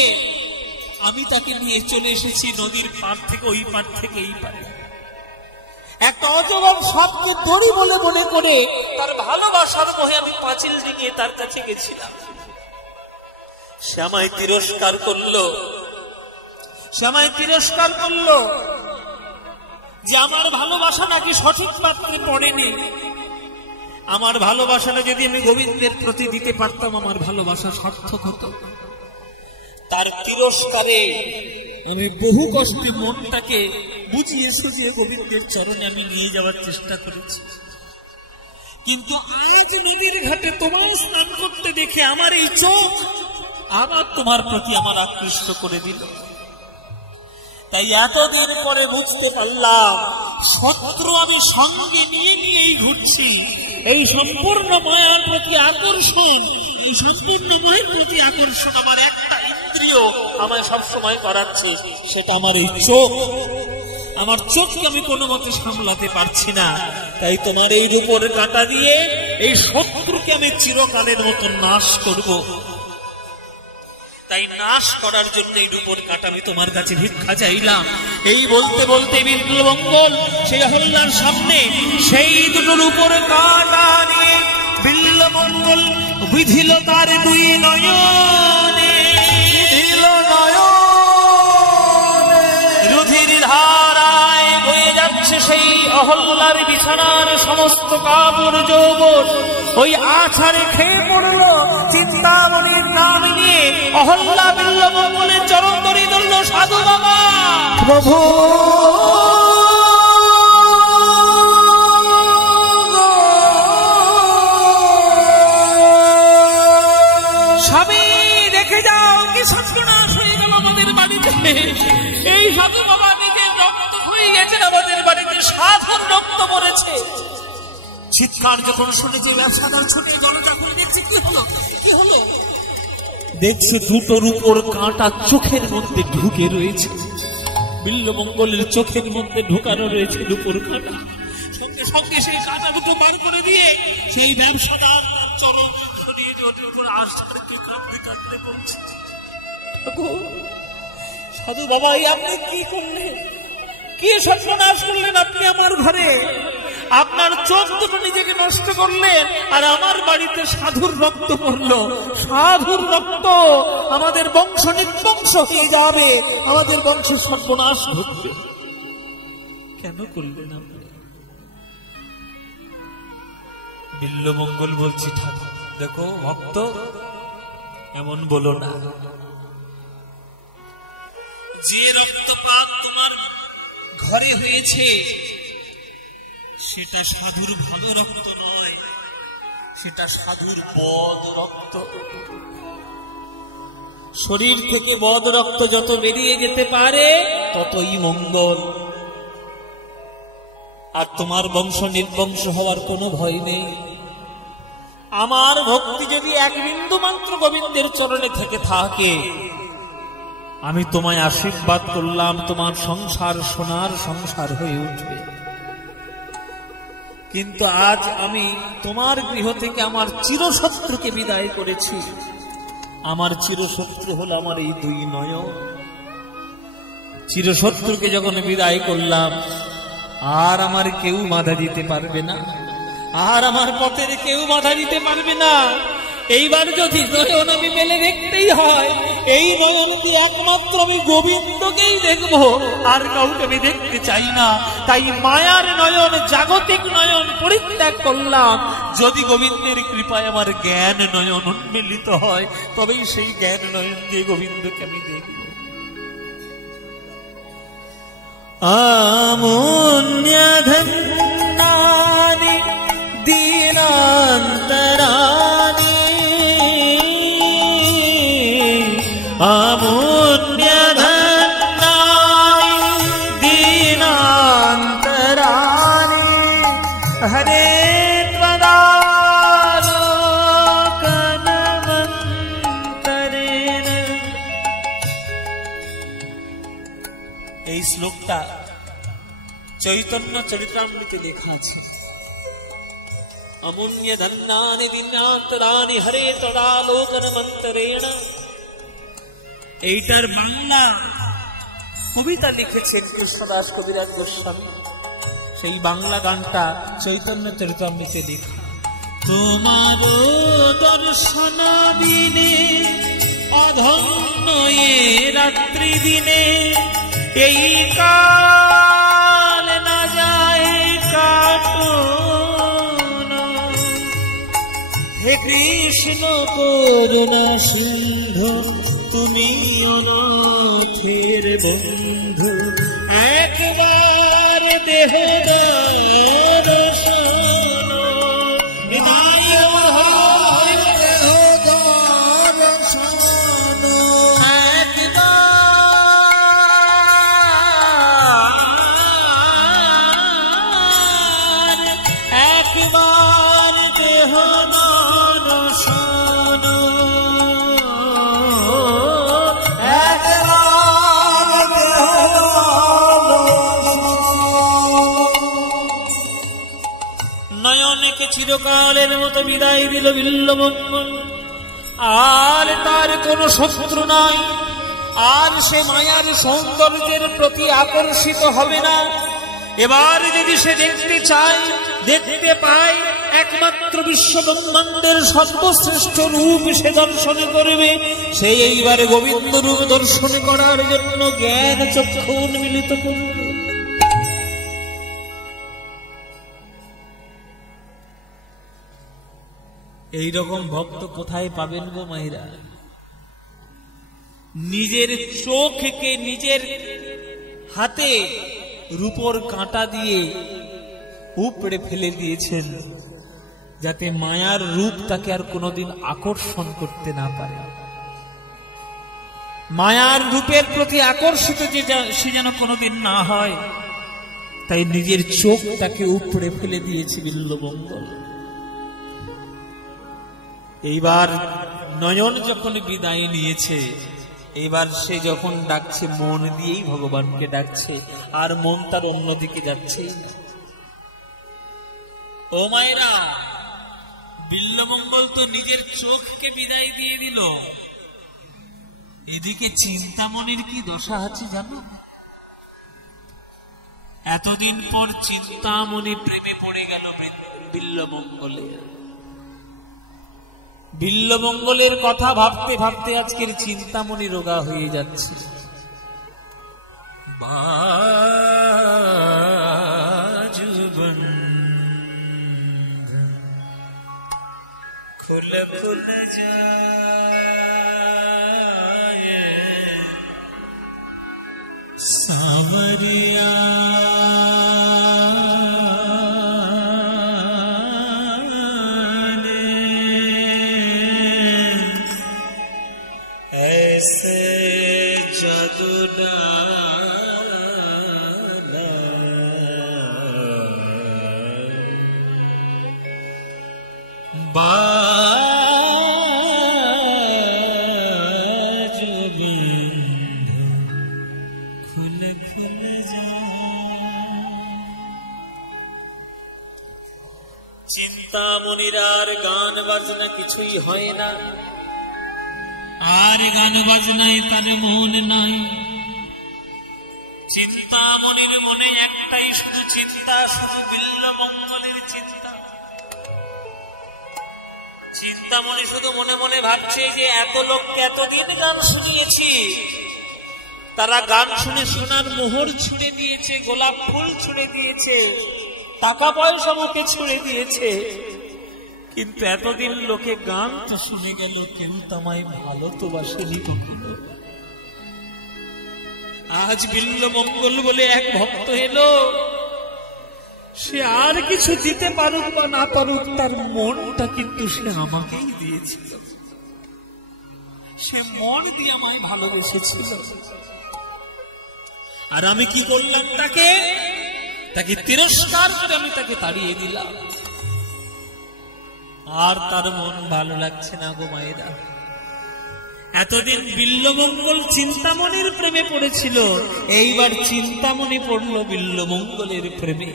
আমি তাকে নিয়ে চলে এসেছি নদীর পার থেকে ওই পার থেকে এই পারে। একটা অজগর সাপকে দড়ি বলে মনে করে তার ভালোবাসার মোহে আমি পাঁচিল ডিঙিয়ে তার কাছে গেছিলাম। সে আমায় তিরস্কার করলো, সে আমায় তিরস্কার করলো যে আমার ভালোবাসা নাকি সঠিক পাত্রে পড়েনি। আমার ভালোবাসাটা যদি আমি গোবিন্দের প্রতি দিতে পারতাম, আমার ভালোবাসা সার্থক হতো। তার তিরস্কারে আমি বহু কষ্টে মনটাকে বুঝিয়ে সুঝিয়ে গোবিন্দের চরণে আমি নিয়ে যাওয়ার চেষ্টা করেছি। কিন্তু আজ নদীর ঘাটে তোমার স্নান করতে দেখে আমার এই চোখ আবার তোমার প্রতি আমার আকৃষ্ট করে দিল। তাই এতদিন পরে বুঝতে পারলাম, শত্রু আমি সঙ্গে নিয়ে নিয়েই ঘুরছি। এই সম্পূর্ণ মায়ার প্রতি আকর্ষণ, এই সম্পূর্ণ মায়ের প্রতি আকর্ষণ আমার একটা ইন্দ্রিয় আমায় সবসময় করাচ্ছে, সেটা আমার এই চোখ। আমার চোখকে আমি কোনো মতে সামলাতে পারছি না। তাই তোমার এই রূপোর কাঁটা দিয়ে এই শত্রুকে আমি চিরকালের মতো নাশ করব। তাই নাশ করার জন্য এই রূপোর কাঁটা আমি তোমার কাছে ভিক্ষা চাইলাম। এই বলতে বলতে বিল্বমঙ্গল সেই অহল্যার সামনে সেই দুটো রূপোর কাঁটা নিয়ে বিল্বমঙ্গল বিধিল তার দুই নয়নে, রুধির ধারায় বয়ে যাচ্ছে সেই অহল্যার বিছানার সমস্ত কাপড় যৌবন। ওই আছাড়ে খেয়ে পড়ল চিন্তামণির নাম নিয়ে অহল্যা বিল্লমঙ্গলের চরণ ধরে ধরল সাধু বাবা। প্রভু স্বামী দেখে যাও কি সর্বনাশ হয়ে গেল আমাদের বাড়িতে। এই সাধু বাবা নিজের রক্ত হয়ে গেছে, আমাদের বাড়িতে সাধুর রক্ত পড়েছে। চিৎকার যখন শুনেছে ব্যবসাদার ছুটে দরজা খুলে দেখছে কি হলো, কি হলো। দেখছে দুটোর উপর কাঁটা চোখের মধ্যে ঢুকে রয়েছে। বিল্লমঙ্গলের চোখের মধ্যে ঢুকানো রয়েছে দুপুর কাঁটা। সঙ্গে সঙ্গে সেই কাঁটা দুটো বার করে দিয়ে সেই ব্যবসাদার চরণ ধরিয়ে ওদের উপর আশ্রয় কাঁদতে কাঁদতে বলছে, সাধু বাবা আপনি কি করলেন, কি সর্বনাশ করলেন আপনি আমার ঘরে। আপনার চোখ দুটো নিজেকে নষ্ট করলেন, আর আমার বাড়িতে সাধুর রক্ত পড়লো। সাধুর রক্ত, আমাদের বংশ নির্বংশ হয়ে যাবে, আমাদের বংশের সর্বনাশ ঘটবে। কেন করলেন আপনি? বিল্লমঙ্গল বলছি, ঠাকুর দেখো ভক্ত, এমন বলো না। যে রক্তপাত তোমার ঘরে হয়েছে সেটা সাধুর ভালো রক্ত নয়, সেটা সাধুর বদ রক্ত। শরীর থেকে বদ রক্ত যত বেরিয়ে যেতে পারে ততই মঙ্গল। আর তোমার বংশ নির্বংশ হওয়ার কোনো ভয় নেই। আমার ভক্তি যদি এক বিন্দু মাত্র গোবিন্দের চরণে থেকে থাকে, আমি তোমায় আশীর্বাদ করলাম, তোমার সংসার সোনার সংসার হয়ে উঠবে। কিন্তু আজ আমি তোমার গৃহ থেকে আমার চিরশত্রুকে বিদায় করেছি। আমার চিরশত্রু হলো আমার এই দুই নয়ন। চিরশত্রুকে যখন বিদায় করলাম, আর আমার কেউ বাধা দিতে পারবে না, আর আমার পথের কেউ বাধা দিতে পারবে না। এইবার যদি নয়ন আমি মেলে দেখতেই হয়, এই নয়ন দিয়ে একমাত্র আমি গোবিন্দকেই দেখবো, আর কাউকে আমি দেখতে চাই না। তাই মায়ার নয়ন, জাগতিক নয়ন পরিত্যাগ করলাম। যদি গোবিন্দের কৃপায় আমার জ্ঞান নয়ন উন্মিলিত হয়, তবেই সেই জ্ঞান নয়ন দিয়ে গোবিন্দকে আমি দেখব। আমুন্যধন্যানি দীনান্তরানি, আমুন্যধন্যানি দীনান্তরানি, হরে ত্বদালোকনমন্তরেণ। এই শ্লোকটা চৈতন্য চরিতামৃতে লেখা আছে। অমূল্য ধন্যানি দীনান্তরানি হরে ত্বদালোকনমন্তরেণ। এইটার বাংলা কবিতা লিখেছেন কৃষ্ণদাস কবিরাজ গোস্বামী। সেই বাংলা গানটা চৈতন্য চরিতামৃতে লেখা। তোমার দর্শন বিনে অধন্য এ রাত্রি দিনে, এই কাল না যায় কাটন। হে কৃষ্ণ করুণা সিন্ধু, তুমি অনাথের বন্ধু, একবার দেহ দর্শন। চিরকালের মতো বিদায় দিল বিল্লমঙ্গল। আর তার কোনো শত্রু নাই, আর সে মায়ার সৌন্দর্যের প্রতি আকর্ষিত হবে না। এবার যদি সে দেখতে চায়, দেখতে পায়, একমাত্র বিশ্ব ব্রহ্মাণ্ডের সর্বশ্রেষ্ঠ রূপ সে দর্শন করবে। সে এইবারে গোবিন্দ রূপ দর্শন করার জন্য জ্ঞান চক্ষু উন্মিলিত করবে। এইরকম ভক্ত কোথায় পাবেন গো মায়েরা? নিজের চোখকে নিজের হাতে রূপোর কাঁটা দিয়ে উপড়ে ফেলে দিয়েছেন, যাতে মায়ার রূপ তাকে আর কোনোদিন আকর্ষণ করতে না পারে। মায়ার রূপের প্রতি আকর্ষিত সে যেন কোনোদিন না হয়, তাই নিজের চোখ তাকে উপড়ে ফেলে দিয়েছে বিল্বমঙ্গল। এইবার নয়ন যখন বিদায় নিয়েছে, এবার সে যখন ডাকছে, মন দিয়েই ভগবানকে ডাকছে, আর মন তার অন্যদিকে যাচ্ছেই না। ও মায়েরা, বিল্বমঙ্গল তো নিজের চোখকে বিদায় দিয়ে দিল, এদিকে চিন্তামণির কি দশা আছে জানো? এতদিন পর চিন্তামণি প্রেমে পড়ে গেল বিল্বমঙ্গলে। বিল্বমঙ্গলের কথা ভাবতে ভাবতে আজকের চিন্তামণি রোগা হয়ে যাচ্ছে। খুলে খুলে सावरिया ने ऐसे जादू डाला, চিন্তামণির আর গান বাজনা কিছুই হয় না, আর গান বাজনায় তার মন নাই। চিন্তামণির মনে একটাই শুধু চিন্তা, শুধু বিল্বমঙ্গলের চিন্তা। চিন্তামণি শুধু মনে মনে ভাবছে যে এত লোককে এতদিন গান শুনিয়েছি, তারা গান শুনে সোনার মোহর ছুঁড়ে দিয়েছে, গোলাপ ফুল ছুঁড়ে দিয়েছে, টাকা পয়সা মুখে ছুঁড়ে দিয়েছে, কিন্তু এতদিন লোকে গান তো শুনে গেল, কেউ তোমায় ভালো তো বাসেনি কখনো। আজ বিল্বমঙ্গল বলে এক ভক্ত এলো, সে আর কিছু দিতে পারুক বা না পারুক, তার মনটা কিন্তু সে আমাকেই দিয়েছিল, সে মন দিয়ে আমায় ভালোবেসেছিল। আর আমি কি করলাম? তাকে তিরস্কার করে আমি তাকে তাড়িয়ে দিলাম। আর তার মন ভালো লাগছে না গো মায়েরা। এতদিন বিল্বমঙ্গল চিন্তামণির প্রেমে পড়েছিল, এইবার চিন্তামণি পড়ল বিল্বমঙ্গলের প্রেমে।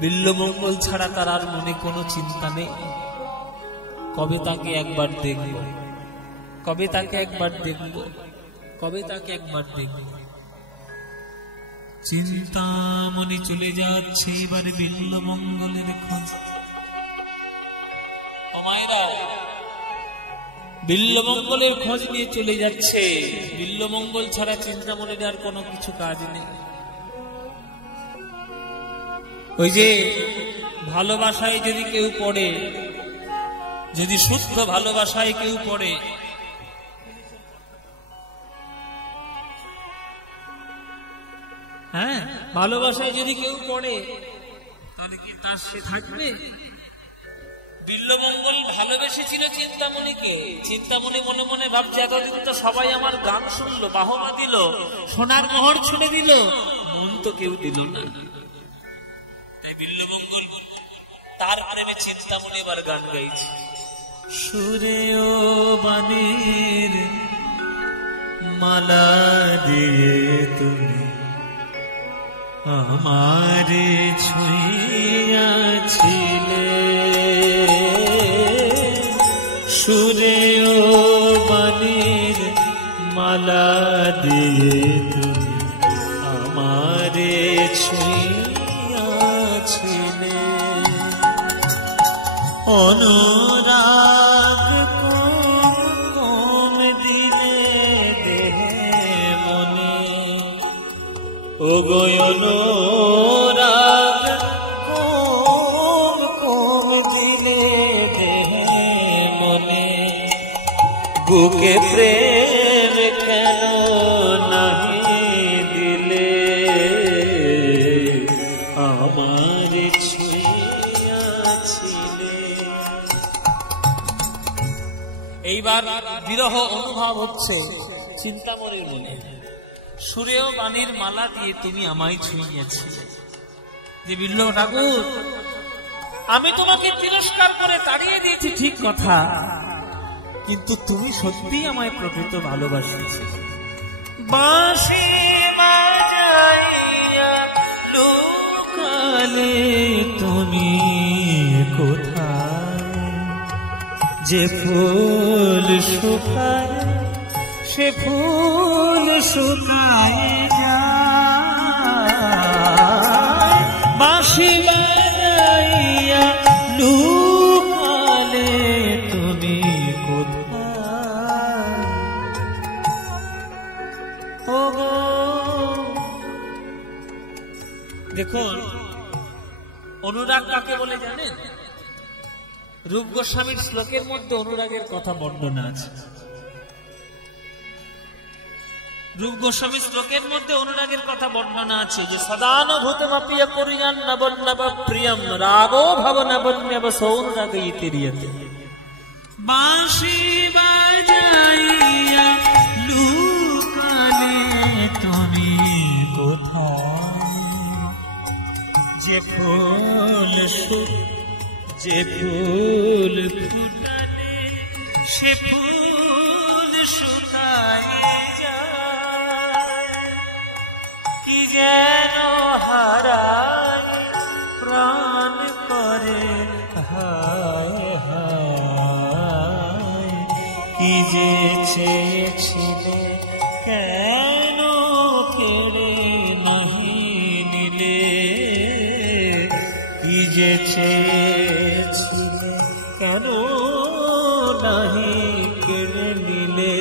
বিল্বমঙ্গল ছাড়া তার আর মনে কোনো চিন্তা নেই। কবে তাকে একবার দেখব, কবে তাকে একবার দেখব, কবে তাকে একবার দেখব। চিন্তামণি চলে যাচ্ছে এবার বিল্বমঙ্গলের খোঁজ। ও মায়েরা, বিল্বমঙ্গলের খোঁজ নিয়ে চলে যাচ্ছে। বিল্বমঙ্গল ছাড়া চিন্তামণির আর কোনো কিছু কাজ নেই। ওই যে ভালোবাসায় যদি কেউ পড়ে, যদি শুদ্ধ ভালোবাসায় কেউ পড়ে, হ্যাঁ, ভালোবাসায় যদি কেউ পড়ে, তাহলে কি তার সে থাকবে? বিল্বমঙ্গল ভালোবেসেছিল চিন্তামণিকে। চিন্তামণি মনে মনে ভাবছে, এতদিন তো সবাই আমার গান শুনলো, বাহবা দিল, সোনার মোহর ছুঁড়ে দিল, মন তো কেউ দিল না। তাই বিল্বমঙ্গল তার প্রেমে চিন্তামণি এবার গান গাইছে। সুরে ও বাণীর মালা দিয়ে তুমি আমারে ছুঁইয়াছিলে, সুরে ও বাণীর মালা দিয়ে তুমি আমারে ছুঁইয়াছিলে, অনুরাগ কোন দিলে দেহে মনে, ও গো অনুরাগ কোন দিলে দেহে মনে, বুকে প্রেম কেন নাহি দিলে আমার ছুঁয়াছিলে। এইবার বিরহ অনুভব হচ্ছে চিন্তামণির মনে। সুরেও বাণীর মালা দিয়ে তুমি আমায় ছুঁয়েছিলে। যে বিল্ল ঠাকুর, আমি তোমাকে তিরস্কার করে তাড়িয়ে দিয়েছি ঠিক কথা, কিন্তু তুমি সত্যিই আমায় প্রকৃত ভালোবাসিয়েছি। বাঁশি বাজাইয়া লোকালে তুমি কোথায়, যে ফুল শুকায় সে ফুল শুকায় যায়। বাঁশি বাজাইয়া লোকালে তুমি কোথায়, ওগো। দেখুন, অনুরাগ কাকে বলে জানেন? রূপ গোস্বামীর শ্লোকের মধ্যে অনুরাগের কথা বর্ণনা আছে। রূপ গোস্বামী শ্লোকের মধ্যে অনুরাগের কথা বর্ণনা আছে যে সদানুভূতমপিয় কুর্যান নবন্নব প্রিয়ম রাগো ভবনবন্যব সৌনুরাগইতি রিয়তে। বাঁশি বাজাইয়া লোকালে তুমি কোথায়, যে ফুল ফুটালে সে ফুল শুকায় যায়। কি যেন হারায় প্রাণ করে হায় হায়, কি যে চেয়েছিলে কেন কেড়ে নাহি নিলে, কি যে চেয়েছিলে কেন নাহি কেড়ে নিলে,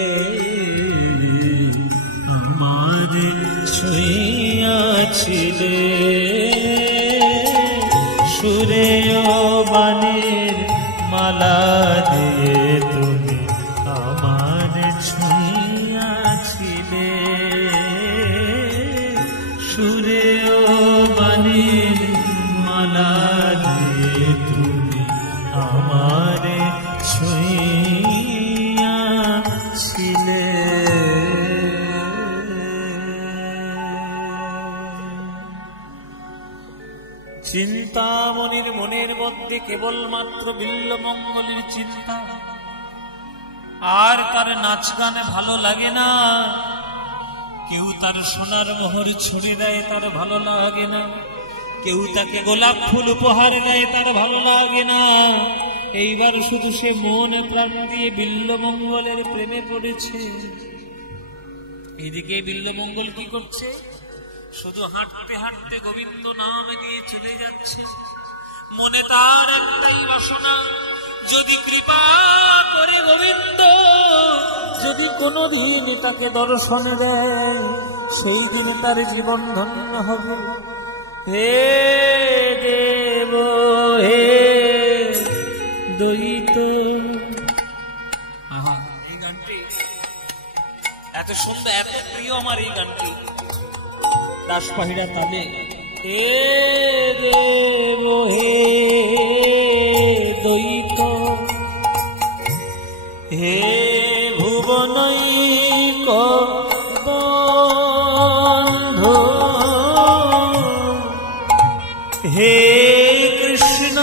আমার ছুঁয়াছিলে সুরেয় বাণীর মালা দিয়ে তুমি আমার ছুঁয়াছিলে, সুরেয় বাণীর মালা দিয়ে তুমি আমার ছুঁয়াছিলে। চিন্তামণির মনের মধ্যে কেবলমাত্র বিল্বমঙ্গলের চিন্তা, আর তার নাচ গানে ভালো লাগে না। কেউ তার সোনার মোহর ছড়ি দেয়, তার ভালো লাগে না। কেউ তাকে গোলাপ ফুল উপহার দেয়, তার ভালো লাগে না। এইবার শুধু সে মন প্রাণ দিয়ে বিল্বমঙ্গলের প্রেমে পড়েছে। এদিকে বিল্বমঙ্গল কি করছে? শুধু হাঁটতে হাঁটতে গোবিন্দ নাম নিয়ে চলে যাচ্ছে। মনে তার একটাই বাসনা, যদি কৃপা করে গোবিন্দ যদি কোনদিন তাকে দর্শন দেয়, সেই দিন তার জীবন ধন্য হবে। হে দেব হে দয়িত। এই গানটি এত সুন্দর, এত প্রিয় আমার এই গানটি। দাসপাহিরা তালে হে দেব হে দয়িত, হে ভুবনৈক বন্ধু, হে কৃষ্ণ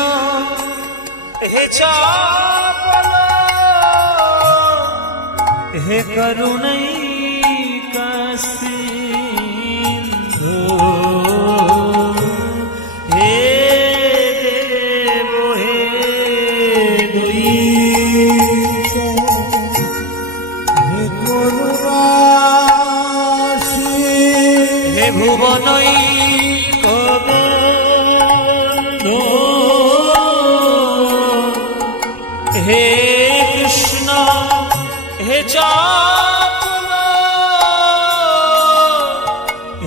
হে চাপল, হে করুণৈক সিন্ধু, হে দেব হে দয়িত, হে করুণাসী, হে ভুবনৈক বন্ধু, হে কৃষ্ণ হে চাপল,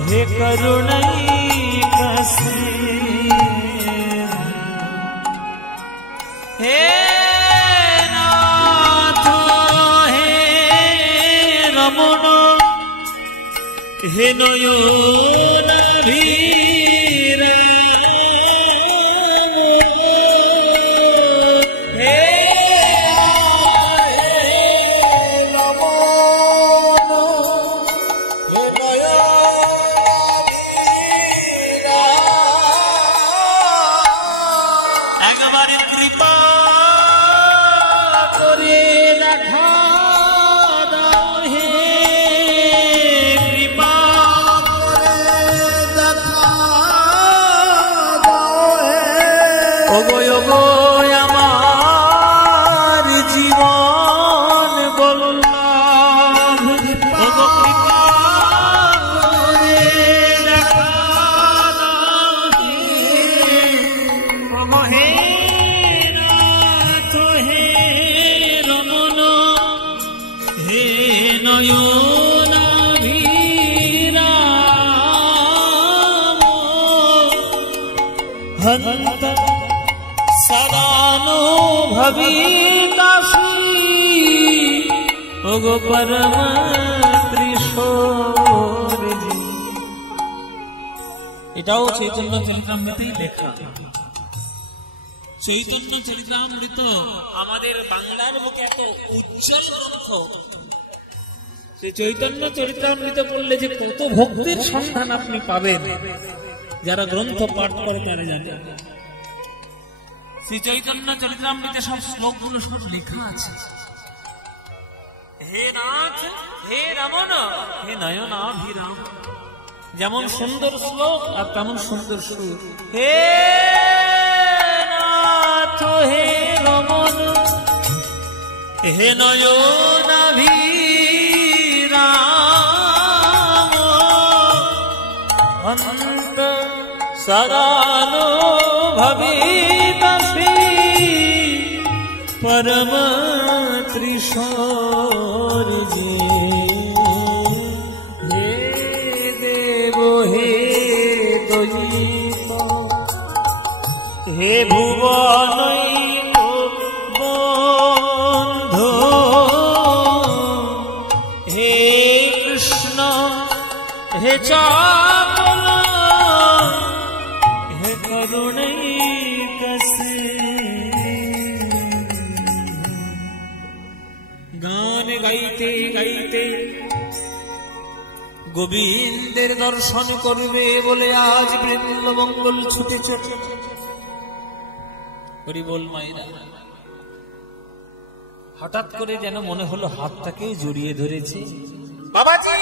হে করুণৈক সিন্ধু, হে নাথ হে হে নয়নাভিরাম, হে একবারে কৃপা করে দেখা দাও, হে কৃপা ওগো ওগো আমার জীবন বললাম, ওগো কৃপা করে দেখা দাও, ওগো হে নাথ হে রমণ, হে নয়নাভিরাম, হন্ত সদানুভবিতাসি, ওগো পরম ত্রিশূলজি। এটাও চৈতন্য চরিতামৃতেই লেখা। চৈতন্য চরিতামৃত আমাদের বাংলার বুকে এত উজ্জ্বল গ্রন্থ। সেই চৈতন্য চরিতামৃত পড়লে যে কত ভক্তির সন্ধান আপনি পাবেন, যারা গ্রন্থ পাঠ করে তারা জানে। শ্রী চৈতন্য চরিতামৃতে সব শ্লোকগুলো সব লেখা আছে। হে নাথ হে রমণ, হে নয়নাভিরাম, যেমন সুন্দর শ্লোক আর তেমন সুন্দর সুর। হে নাথ হে রমণ, হে নয়নাভিরাম, অন্ত সদানুভবিতাসি, পরম ত্রিশূলজি। হে দেব হে দয়িত, হে ভুবনৈক বন্ধু, হে কৃষ্ণ হে চাপল, হে করুণৈকসে। গান গাইতে গাইতে গোবিন্দের দর্শন করবে বলে আজ বৃন্দমঙ্গল ছুটে চলে। হরি বল মাইরা। হঠাৎ করে যেন মনে হলো হাতটাকে জড়িয়ে ধরেছে। বাবাজি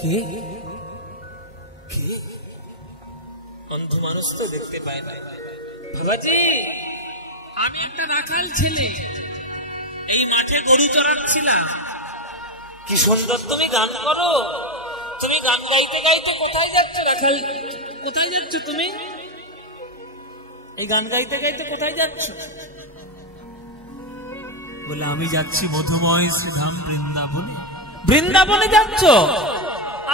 কে? অন্ধ মানুষ তো দেখতে পায় না। বাবাজি আমি একটা রাখাল ছেলে, এই মাঠে গরু চড়াচ্ছিলাম। কি সুন্দর তুমি গান করো, তুমি গান গাইতে গাইতে কোথায় যাচ্ছ রাখাল? কোথায় যাচ্ছ তুমি? এই গান গাইতে গাইতে কোথায় যাচ্ছ? বলে আমি যাচ্ছি মধুময় শ্রীধাম বৃন্দাবনে। বৃন্দাবনে যাচ্ছ?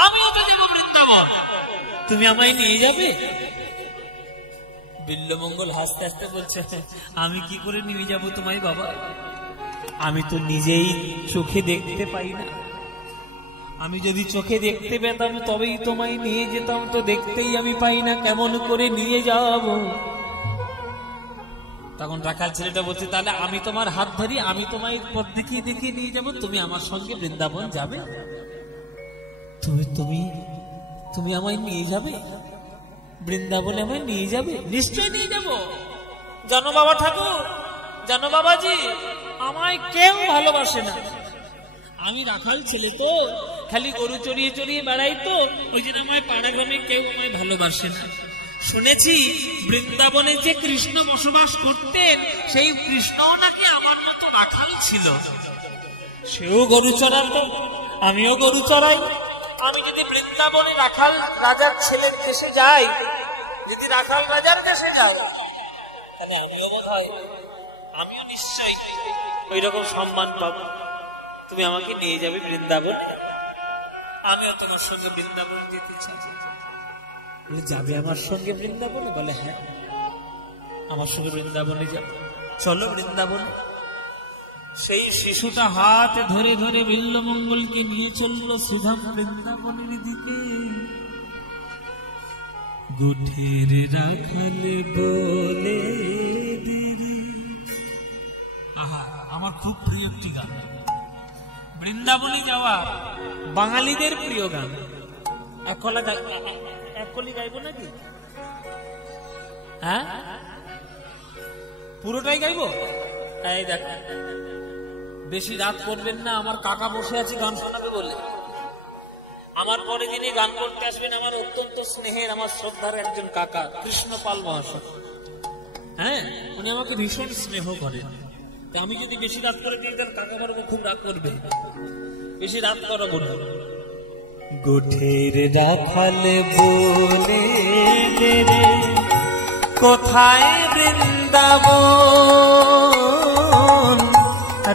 আমিও তো যাবো বৃন্দাবন, তুমি আমায় নিয়ে যাবে? বিল্লমঙ্গল হাসতে হাসতে বলছে, আমি কি করে নিয়ে যাব তোমায় বাবা? আমি তো নিজেই চোখে দেখতে পাই না। আমি যদি চোখে দেখতে পেতাম তবেই তোমায় নিয়ে যেতাম, তো দেখতেই আমি পাই না, কেমন করে নিয়ে যাব? তখন রাখাল ছেলেটা বলছে, তাহলে আমি তোমার হাত ধরি, আমি তোমায় পথ দেখিয়ে দেখিয়ে নিয়ে যাব, তুমি আমার সঙ্গে বৃন্দাবন যাবে। তুমি তুমি তুমি আমায় নিয়ে যাবে বৃন্দাবনে? আমায় নিয়ে যাবে? নিশ্চয় নিয়ে যাব। জানো বাবা ঠাকুর, জানো বাবাজি, আমায় কেউ ভালোবাসে না। আমি রাখাল ছেলে তো, খালি গরু চড়িয়ে চড়িয়ে বেড়াই তো, ওই জন্য আমায় পাড়া গ্রামে কেউ আমায় ভালোবাসে না। শুনেছি বৃন্দাবনে যে কৃষ্ণ বসবাস করতেন, সেই কৃষ্ণও নাকি আমার মতো রাখাল ছিল। সেও গরু চড়াতো, আমিও গরু চড়াই। আমি যদি বৃন্দাবনে রাখাল রাজার ছেলের দেশে যাই, যদি রাখাল রাজার দেশে যাই, তাহলে আমিও বোধ হয়, আমিও নিশ্চয়ই ওই রকম সম্মান পাবো। তুমি আমাকে নিয়ে যাবে বৃন্দাবন, আমিও তোমার সঙ্গে বৃন্দাবন যেতে চাই। যাবে আমার সঙ্গে বৃন্দাবনে? বলে হ্যাঁ, আমার সঙ্গে বৃন্দাবনে যাবে, চলো বৃন্দাবনে। সেই শিশুটা হাত ধরে ধরে বিল্বমঙ্গলকে নিয়ে চলল সিধা বৃন্দাবনের দিকে। গোঠের রাখালে বলে দিদি, আহা, আমার খুব প্রিয় একটি গান। বৃন্দাবনে যাওয়া বাঙালিদের প্রিয় গান। এক কলি গাইব নাকি? হ্যাঁ, পুরোটাই গাইব। এই দেখ, বেশি রাত করবেন না, আমার কাকা বসে আছে গান শোনাবে বলে। আমার পরে যিনি গান করতে আসবেন আমার অত্যন্ত স্নেহের, আমার শ্রদ্ধার একজন কাকা, কৃষ্ণপাল মহাশয়। হ্যাঁ, উনি আমাকে ভীষণ স্নেহ করেন। আমি যদি বেশি রাত করে দিই তাহলে কাকা আমার খুব রাগ করবে। বেশি রাত করাবো না। গোঠের রাখালে বলে রে, কোথায় বৃন্দাবন,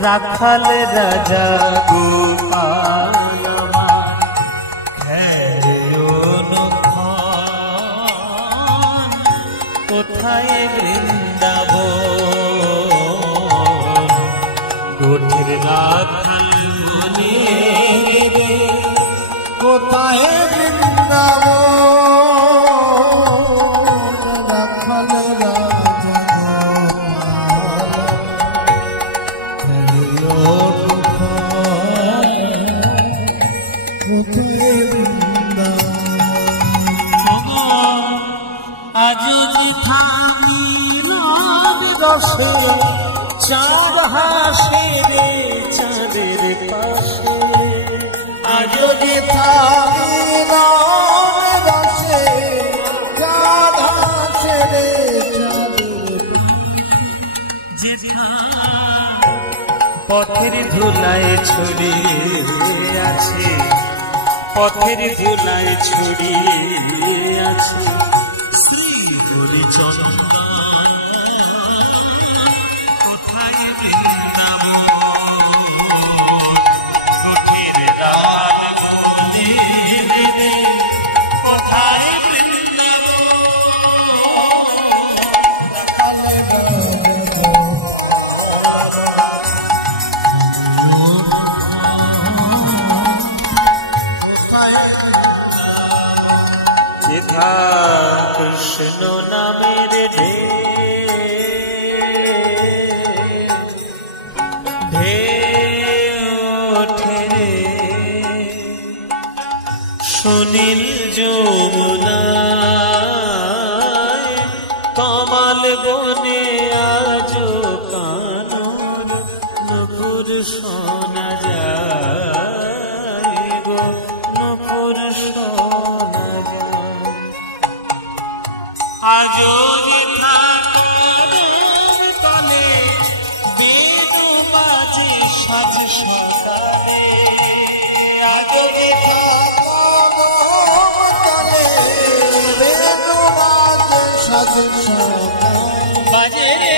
রাখাল রাজা গোপাল আমার, কোথায় বৃন্দাবন, গোঠের রাখাল বলিয়ে রে, কোথায় বৃন্দাবন, রাখাল রাজা কোথায় বৃন্দাবন। আজ যে থামিল রসে চাঁদ হাসে রে চাঁদের পাশে, আজ যে থামিল রসে চাঁদ হাসে রে চাঁদের, পথের ধুলায় ছড়িয়ে আছে, পথের ধুলায় ছড়িয়ে আছে শ্রীহরি চন্দন, কোথায় বৃন্দাবন, গোঠের রাখাল বলে রে, কোথায় বৃন্দাবন, রাখাল যেথা কৃষ্ণ নামের ওঠে রে, সুনীল যমুনায় কমল বনে আজ কানন নপুর শোনা যায় গো, নপুর শোনা যায়। আজও যেথা কদম তলে বেণু বাজে সাজ সকালে, আজও যেথা তলে বেণু বাজে সাজ সকালে, বাজে রে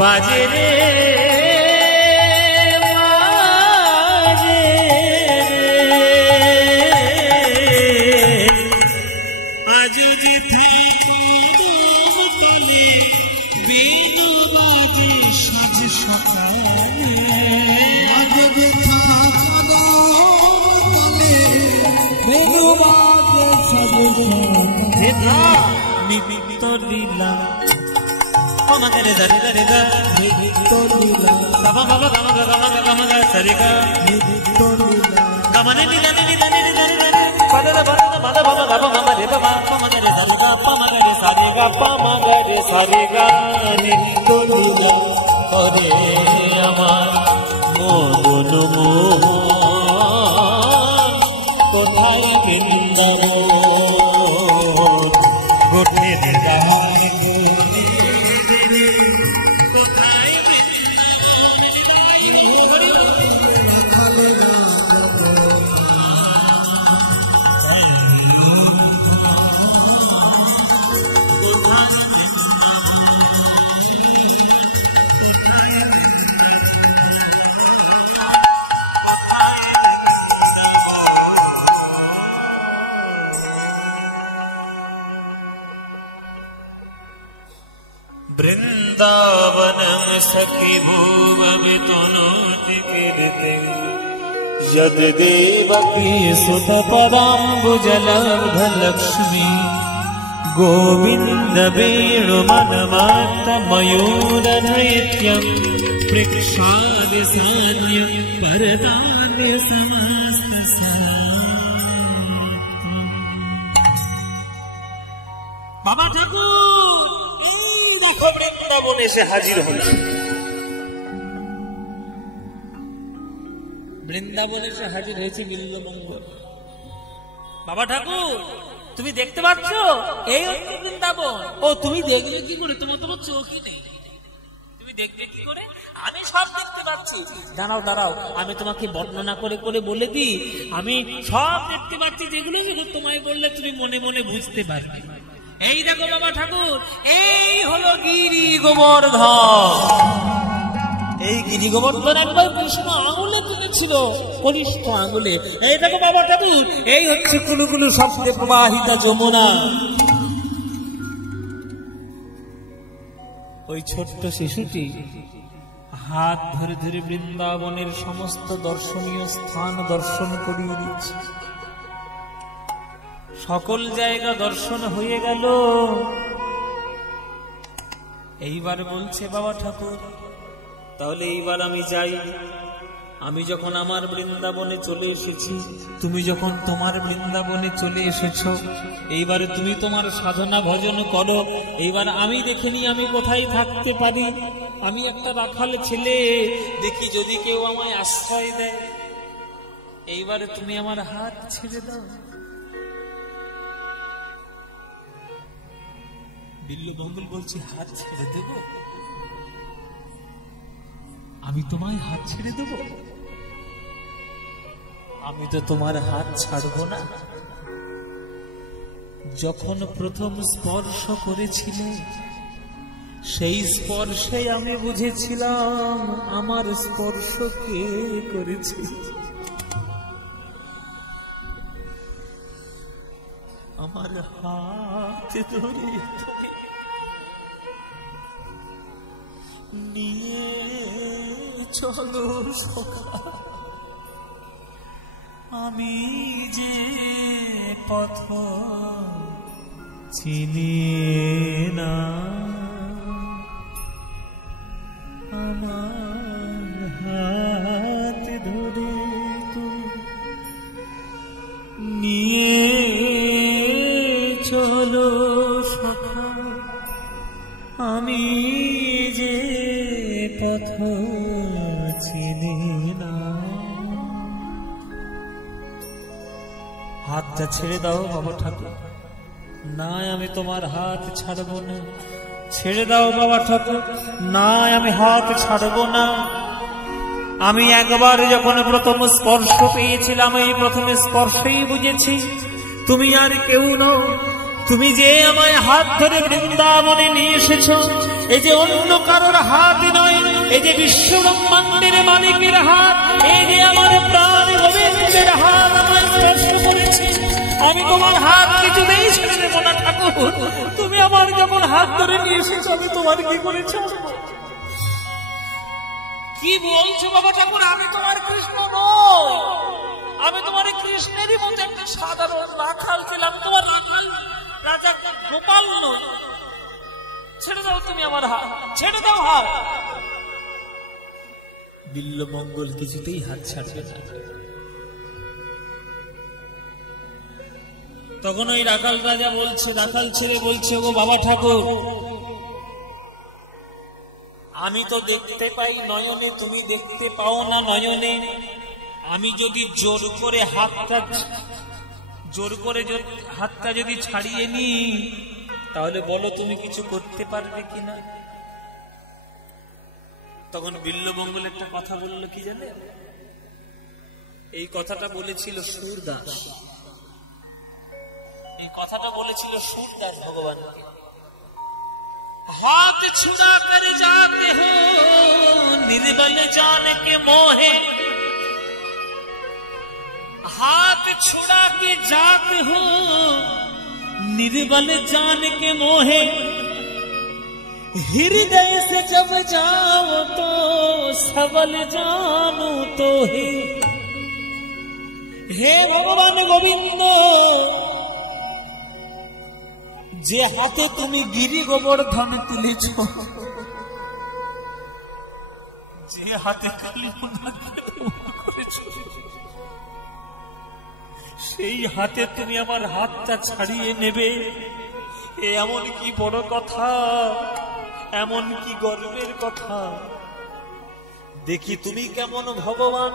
বাজে রে বাজে রে, আজ যেথা কদম তলে বেণু বাজে সাজ সকালে, আজ যেথা কদম তলে বেণু বাজে সাজ সকালে, যেথা নিত্য লীলা মগরে ধরে ধরে গা নিত্য লীলা বাবা বাবা গামা গামা গামা গা সরে গা নিত্য লীলা গামনে নিদানে নিদানে নিদানে পদা পদা পদা বাবা বাবা মামা রে বাবা মগরে ধরে গা মগরে সারে গা মগরে সারে গা নিত্য লীলা করে আমার মদন মোহন, কোথায় বৃন্দাবন, গোঠের রাখাল वृंदावनम सखी भुवि तनोति कीर्ति यद देवकी सुत पदाम्बुजलब्ध लक्ष्मी गोविंद वेणु मनमात मयूर नृत्यं पृक्षाद सान्यं परदान समस्त बाबा ठाकुर এই দেখো বৃন্দাবন এসে হাজির হলো। বৃন্দাবনে এসে হাজির হয়েছে বিল্বমঙ্গল। বাবা ঠাকুর তুমি দেখতে পাচ্ছ এই হচ্ছে বৃন্দাবন। ও তুমি দেখবে কি করে? তোমার তো চোখই নেই, তুমি দেখবে কি করে? আমি সব দেখতে পাচ্ছি। দাঁড়াও দাঁড়াও, আমি তোমাকে বর্ণনা করে করে বলে দিই। আমি সব দেখতে পাচ্ছি, যেগুলো যেগুলো তোমায় বললে তুমি মনে মনে বুঝতে পারবে। এই দেখো বাবা ঠাকুর, এই হলো গিরি গোবর্ধন। এই গিরি গোবর্ধন একবার কৃষ্ণ আঙুলে তুলেছিল, কনিষ্ঠ আঙুলে। এই দেখো বাবা ঠাকুর, এই হচ্ছে কুলুকুলু শব্দে প্রবাহিতা যমুনা। ওই ছোট্ট শিশুটি হাত ধরে ধরে বৃন্দাবনের সমস্ত দর্শনীয় স্থান দর্শন করিয়ে দিচ্ছে। সকল জায়গা দর্শন হয়ে গেল। এইবার বলছে বাবা ঠাকুর, তাহলে এইবার আমি যাই। আমি যখন আমার বৃন্দাবনে চলে এসেছি, তুমি যখন তোমার বৃন্দাবনে চলে এসেছো, এইবারে তুমি তোমার সাধনা ভজন করো। এইবার আমি দেখে নি আমি কোথায় থাকতে পারি। আমি একটা রাখাল ছেলে, দেখি যদি কেউ আমায় আশ্রয় দেয়। এইবারে তুমি আমার হাত ছেড়ে দাও। বিল্বমঙ্গল বলছি, হাত ছেড়ে দেব? আমি তোমায় হাত ছেড়ে দেব? আমি তো তোমার হাত ছাড়বো না। যখন প্রথম স্পর্শ করেছিলে, সেই স্পর্শে আমি বুঝেছিলাম আমার স্পর্শ কে করেছে। আমার হাত ধরে নিয়ে চলো সখা, আমি যে পথ চিনি না, আমার হাত ধরে তুমি নিয়ে চলো সখা, আমি যে পথ চিনি না। হাতটা ছেড়ে দাও বাবা ঠাকুর। না, আমি তোমার হাত ছাড়বো না। ছেড়ে দাও বাবা ঠাকুর। না, আমি হাত ছাড়বো না। আমি একবার যখন প্রথম স্পর্শ পেয়েছিলাম, এই প্রথম স্পর্শেই বুঝেছি তুমি আর কেউ নও। তুমি যে আমায় হাত ধরে বৃন্দাবনে নিয়ে এসেছো, এই যে অন্য কারোর হাত নয়, এই যে বিশ্ব ব্রহ্মাণ্ডের মালিকের হাত, এই যে আমার প্রাণ গোবিন্দের হাত আমায় স্পর্শ করেছে। আমি তোমার হাত কিছুতেই ছেড়ে দেবো না ঠাকুর। তুমি আমার যখন হাত ধরে নিয়ে এসেছো, আমি তোমার কি করেছি? কি বলছো বাবা ঠাকুর? আমি তোমার কৃষ্ণ নই। আমি তোমার কৃষ্ণেরই মতো একটা সাধারণ রাখাল ছিলাম। তোমার রাখাল রাজা গোপাল নই। ছেড়ে দাও তুমি আমার হাত, ছেড়ে দাও হাত। বিল্বমঙ্গল কিছুতেই হাত ছাড়বে না। তখন ওই রাখাল রাজা বলছে, রাখাল ছেলে বলছে, ও বাবা ঠাকুর, আমি তো দেখতে পাই নয়নে, তুমি দেখতে পাও না নয়নে। আমি যদি জোর করে হাতটা যদি ছাড়িয়ে নি, তাহলে বলো তুমি কিছু করতে পারবে কিনা? তখন বিল্বমঙ্গল একটা কথা বললো, কি জানে? এই কথাটা বলেছিল সুরদাস। এই কথাটা বলেছিল সূরদাস ভগবানকে। हाथ छुड़ा कर जाते हो निर्बल जान के मोहे, हाथ छुड़ा के जाते हो निर्बल जान के मोहे, हृदय से जब जाओ तो सबल जानो तो है। हे भगवान गोविंद, যে হাতে তুমি গিরি গোবর্ধন তুলেছ, যে হাতে কালী করেছ, সেই হাতে তুমি আমার হাতটা ছাড়িয়ে নেবে, এমন কি বড় কথা, এমন কি গর্বের কথা। দেখি তুমি কেমন ভগবান,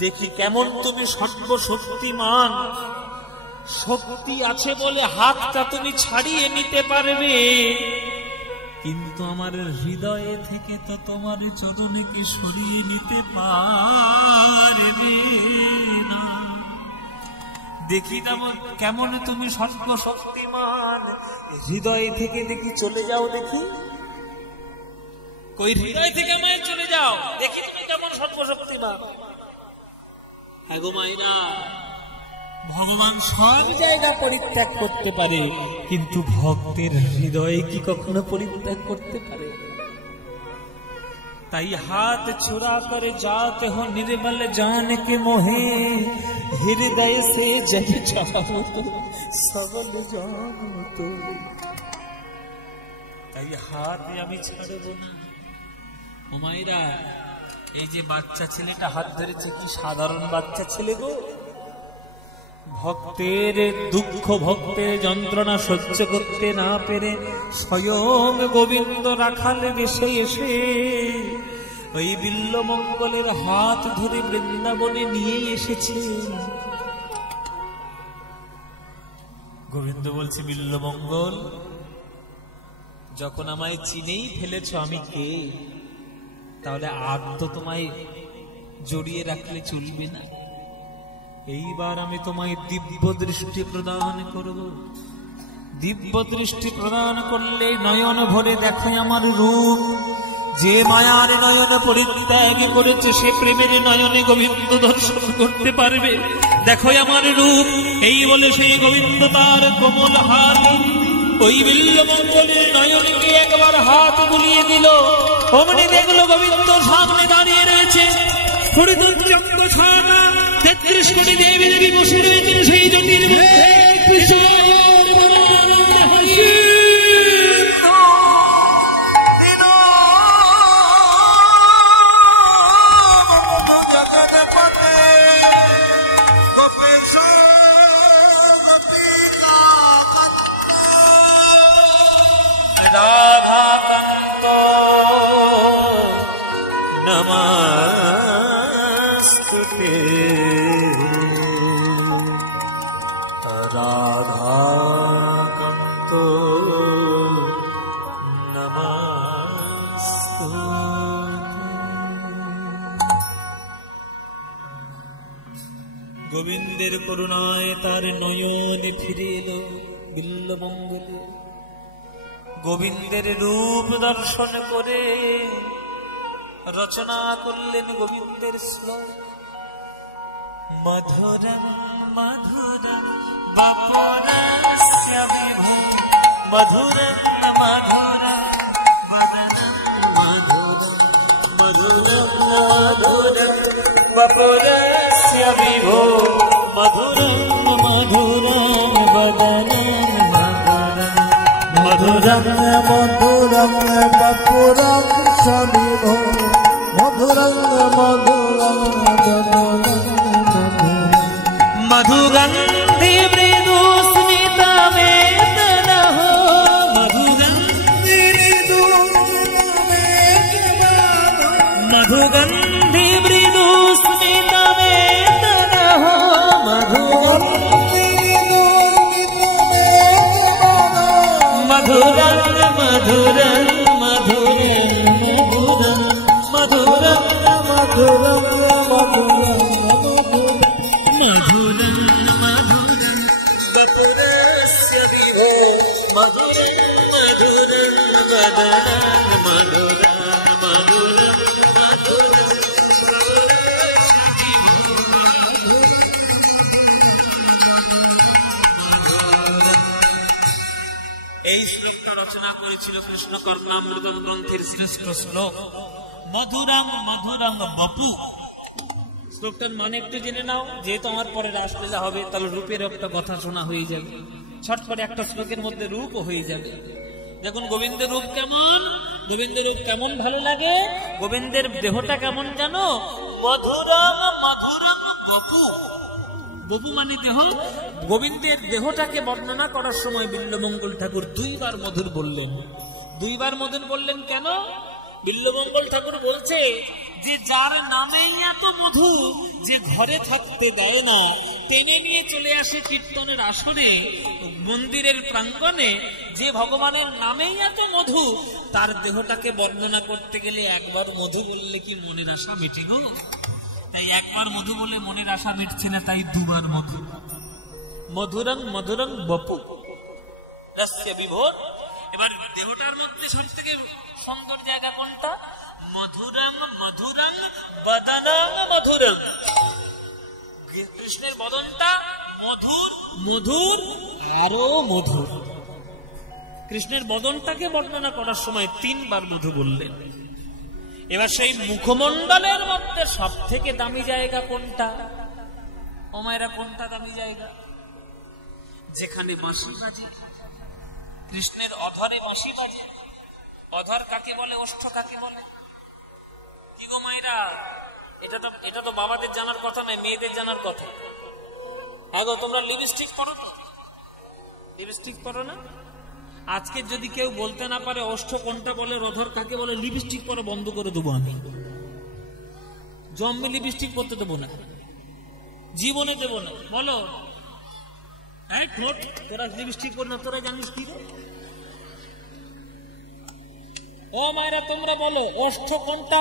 দেখি কেমন তুমি সর্বশক্তিমান। শক্তি আছে বলে হাতটা তুমি ছাড়িয়ে নিতে পারবে, কিন্তু আমার হৃদয়ে থেকে তো তোমার চরণকে সরিয়ে নিতে পারবে না। দেখি কেমন তুমি সর্বশক্তিমান, হৃদয় থেকে দেখি চলে যাও, দেখি কই হৃদয় থেকে আমায় চলে যাও, দেখি তুমি কেমন সর্বশক্তিমান। হ্যাঁ গো মাইরা, ভগবান সব জায়গা পরিত্যাগ করতে পারে, কিন্তু ভক্তের হৃদয়ে কি কখনো পরিত্যাগ করতে পারে? তাই হাত ছুড়া করে जाते हो निर्बल जान के मोहे, हृदय से जब जाओ तो सबल जानो तो। তাই হাত আমি ছাড়ব না। ও মাইরা, এই যে বাচ্চা ছেলেটা হাত ধরেছে, কি সাধারণ বাচ্চা ছেলে গো। ভক্তের দুঃখ, ভক্তের যন্ত্রণা সহ্য করতে না পেরে স্বয়ং গোবিন্দ রাখাল বেশে এসে ওই বিল্বমঙ্গলের হাত ধরে বৃন্দাবনে নিয়ে এসেছে। গোবিন্দ বলছে, বিল্বমঙ্গল, যখন আমায় চিনেই ফেলেছ আমি কে, তাহলে আর তো তোমায় জড়িয়ে রাখলে চলবে না। এইবার আমি তোমায় দিব্য দৃষ্টি প্রদান করব। দিব্য দৃষ্টি প্রদান করলে নয়ন ভরে দেখো আমার রূপ। যে মায়ার নয়ন পরিত্যাগ করেছে সে প্রেমের নয়নে গোবিন্দ দর্শন করতে পারবে। দেখো আমার রূপ। এই বলে সেই গোবিন্দ তার কোমল হাত ওই বিল্বমঙ্গলের নয়নকে একবার হাত বুলিয়ে দিল। অমনি দেখলো গোবিন্দ সামনে দাঁড়িয়ে রয়েছে। 33 কোটি দেবী দেবী বসে রয়েছেন সেই জ্যোতির মধ্যে। রাধাকান্ত নমস্তুতে, রাধাকান্ত নমস্তুতে। গোবিন্দের করুণায় তার নয়ন ফিরে এলো বিল্বমঙ্গলে। গোবিন্দের রূপ দর্শন করে রচনা করলেন গোবিন্দের শ্লোক। মধুরম মধুরম বপুরস্য বিভু, মধুরম মধুরম বদনম মধুরম, মধুরম মধুরম বপুরস্য বিভু, মধুরম মধুরম বদনম মধুরম, মধুরম বপুরম সবিভো, মধুরম মধুরম মধুগন্ধি মৃদু স্মিতমেতন হো, মধুগন্ধি মৃদু মধুগন্ধি মৃদু স্মিতমেতন হো, মধুরম মধুরম মধুরম মধুরম মধুরম মধুরম মধুরম মধুরম মধুরম বপুরস্য মধুরম বদনং মধুরম মধুরম মধুরম। এই শ্লোকটা রচনা করেছিল কৃষ্ণ কর্ণামৃতম গ্রন্থের শ্রেষ্ঠ শ্লোক মধুরং মধুরং বপু। শ্লোকটার মানে একটু জেনে নাও, যেহেতু আমার পরে রাসলীলা হবে তাহলে রূপের একটা কথা শোনা হয়ে যাবে, ছটপটে একটা শ্লোকের মধ্যে রূপ হয়ে যাবে। দেখুন গোবিন্দের রূপ কেমন, গোবিন্দের রূপ কেমন ভালো লাগে, গোবিন্দের দেহটা কেমন জানো, মধুরং মধুরং বপু। বপু মানে দেহ। গোবিন্দের দেহটাকে বর্ণনা করার সময় বিল্বমঙ্গল ঠাকুর দুইবার মধুর বললেন। দুইবার মধুর বললেন কেন? বিল্বমঙ্গল ঠাকুর বলছে যে যার নামেই এত মধু, যে ঘরে থাকতে দেয় না, টেনে নিয়ে চলে আসে কীর্তনের আসরে মন্দিরের প্রাঙ্গণে, যে ভগবানের নামেই এত মধু, তার দেহটাকে বর্ণনা করতে গেলে একবার মধু বললে কি মনের আশা মিটি গো? তাই একবার মধু বলে মনের আশা মিটছে না, তাই দুবার মধু। মধুরং মধুরং বপু রস্য বিভোর। এবার দেহটার মধ্যে সব থেকে সুন্দর জায়গা কোনটা? মধুরং মধুরং বদনং মধুরং। কৃষ্ণের বদনটা মধুর, মধুর আরো মধুর। কৃষ্ণের বদনটাকে বর্ণনা করার সময় তিনবার মধু বললেন। এবার সেই মুখমণ্ডলের মধ্যে সব থেকে দামি জায়গা কোনটা? ও মায়েরা, কোনটা দামি জায়গা? যেখানে বাঁশি বাজে, কৃষ্ণের অধরে বাঁশি বাজে। অধর কাকে বলে, ওষ্ঠ কাকে বলে? কি গো মায়েরা, এটা তো বাবাদের জানার কথা নয়, মেয়েদের জানার কথা। আগো তোমরা লিপস্টিক পরো তো? লিপস্টিক পরো না? আজকে যদি কেউ বলতে না পারে ওষ্ঠ কোনটা বলে, অধর কাকে বলে, লিপস্টিক পরে বন্ধ করে দেবো আমি। জন্মে লিপস্টিক পরতে দেবো না, জীবনে দেবো না। বলো তোরা লিপস্টিক পরি না, তোরা জানিস কি? ও মায়েরা তোমরা বলো ওষ্ঠ কোনটা?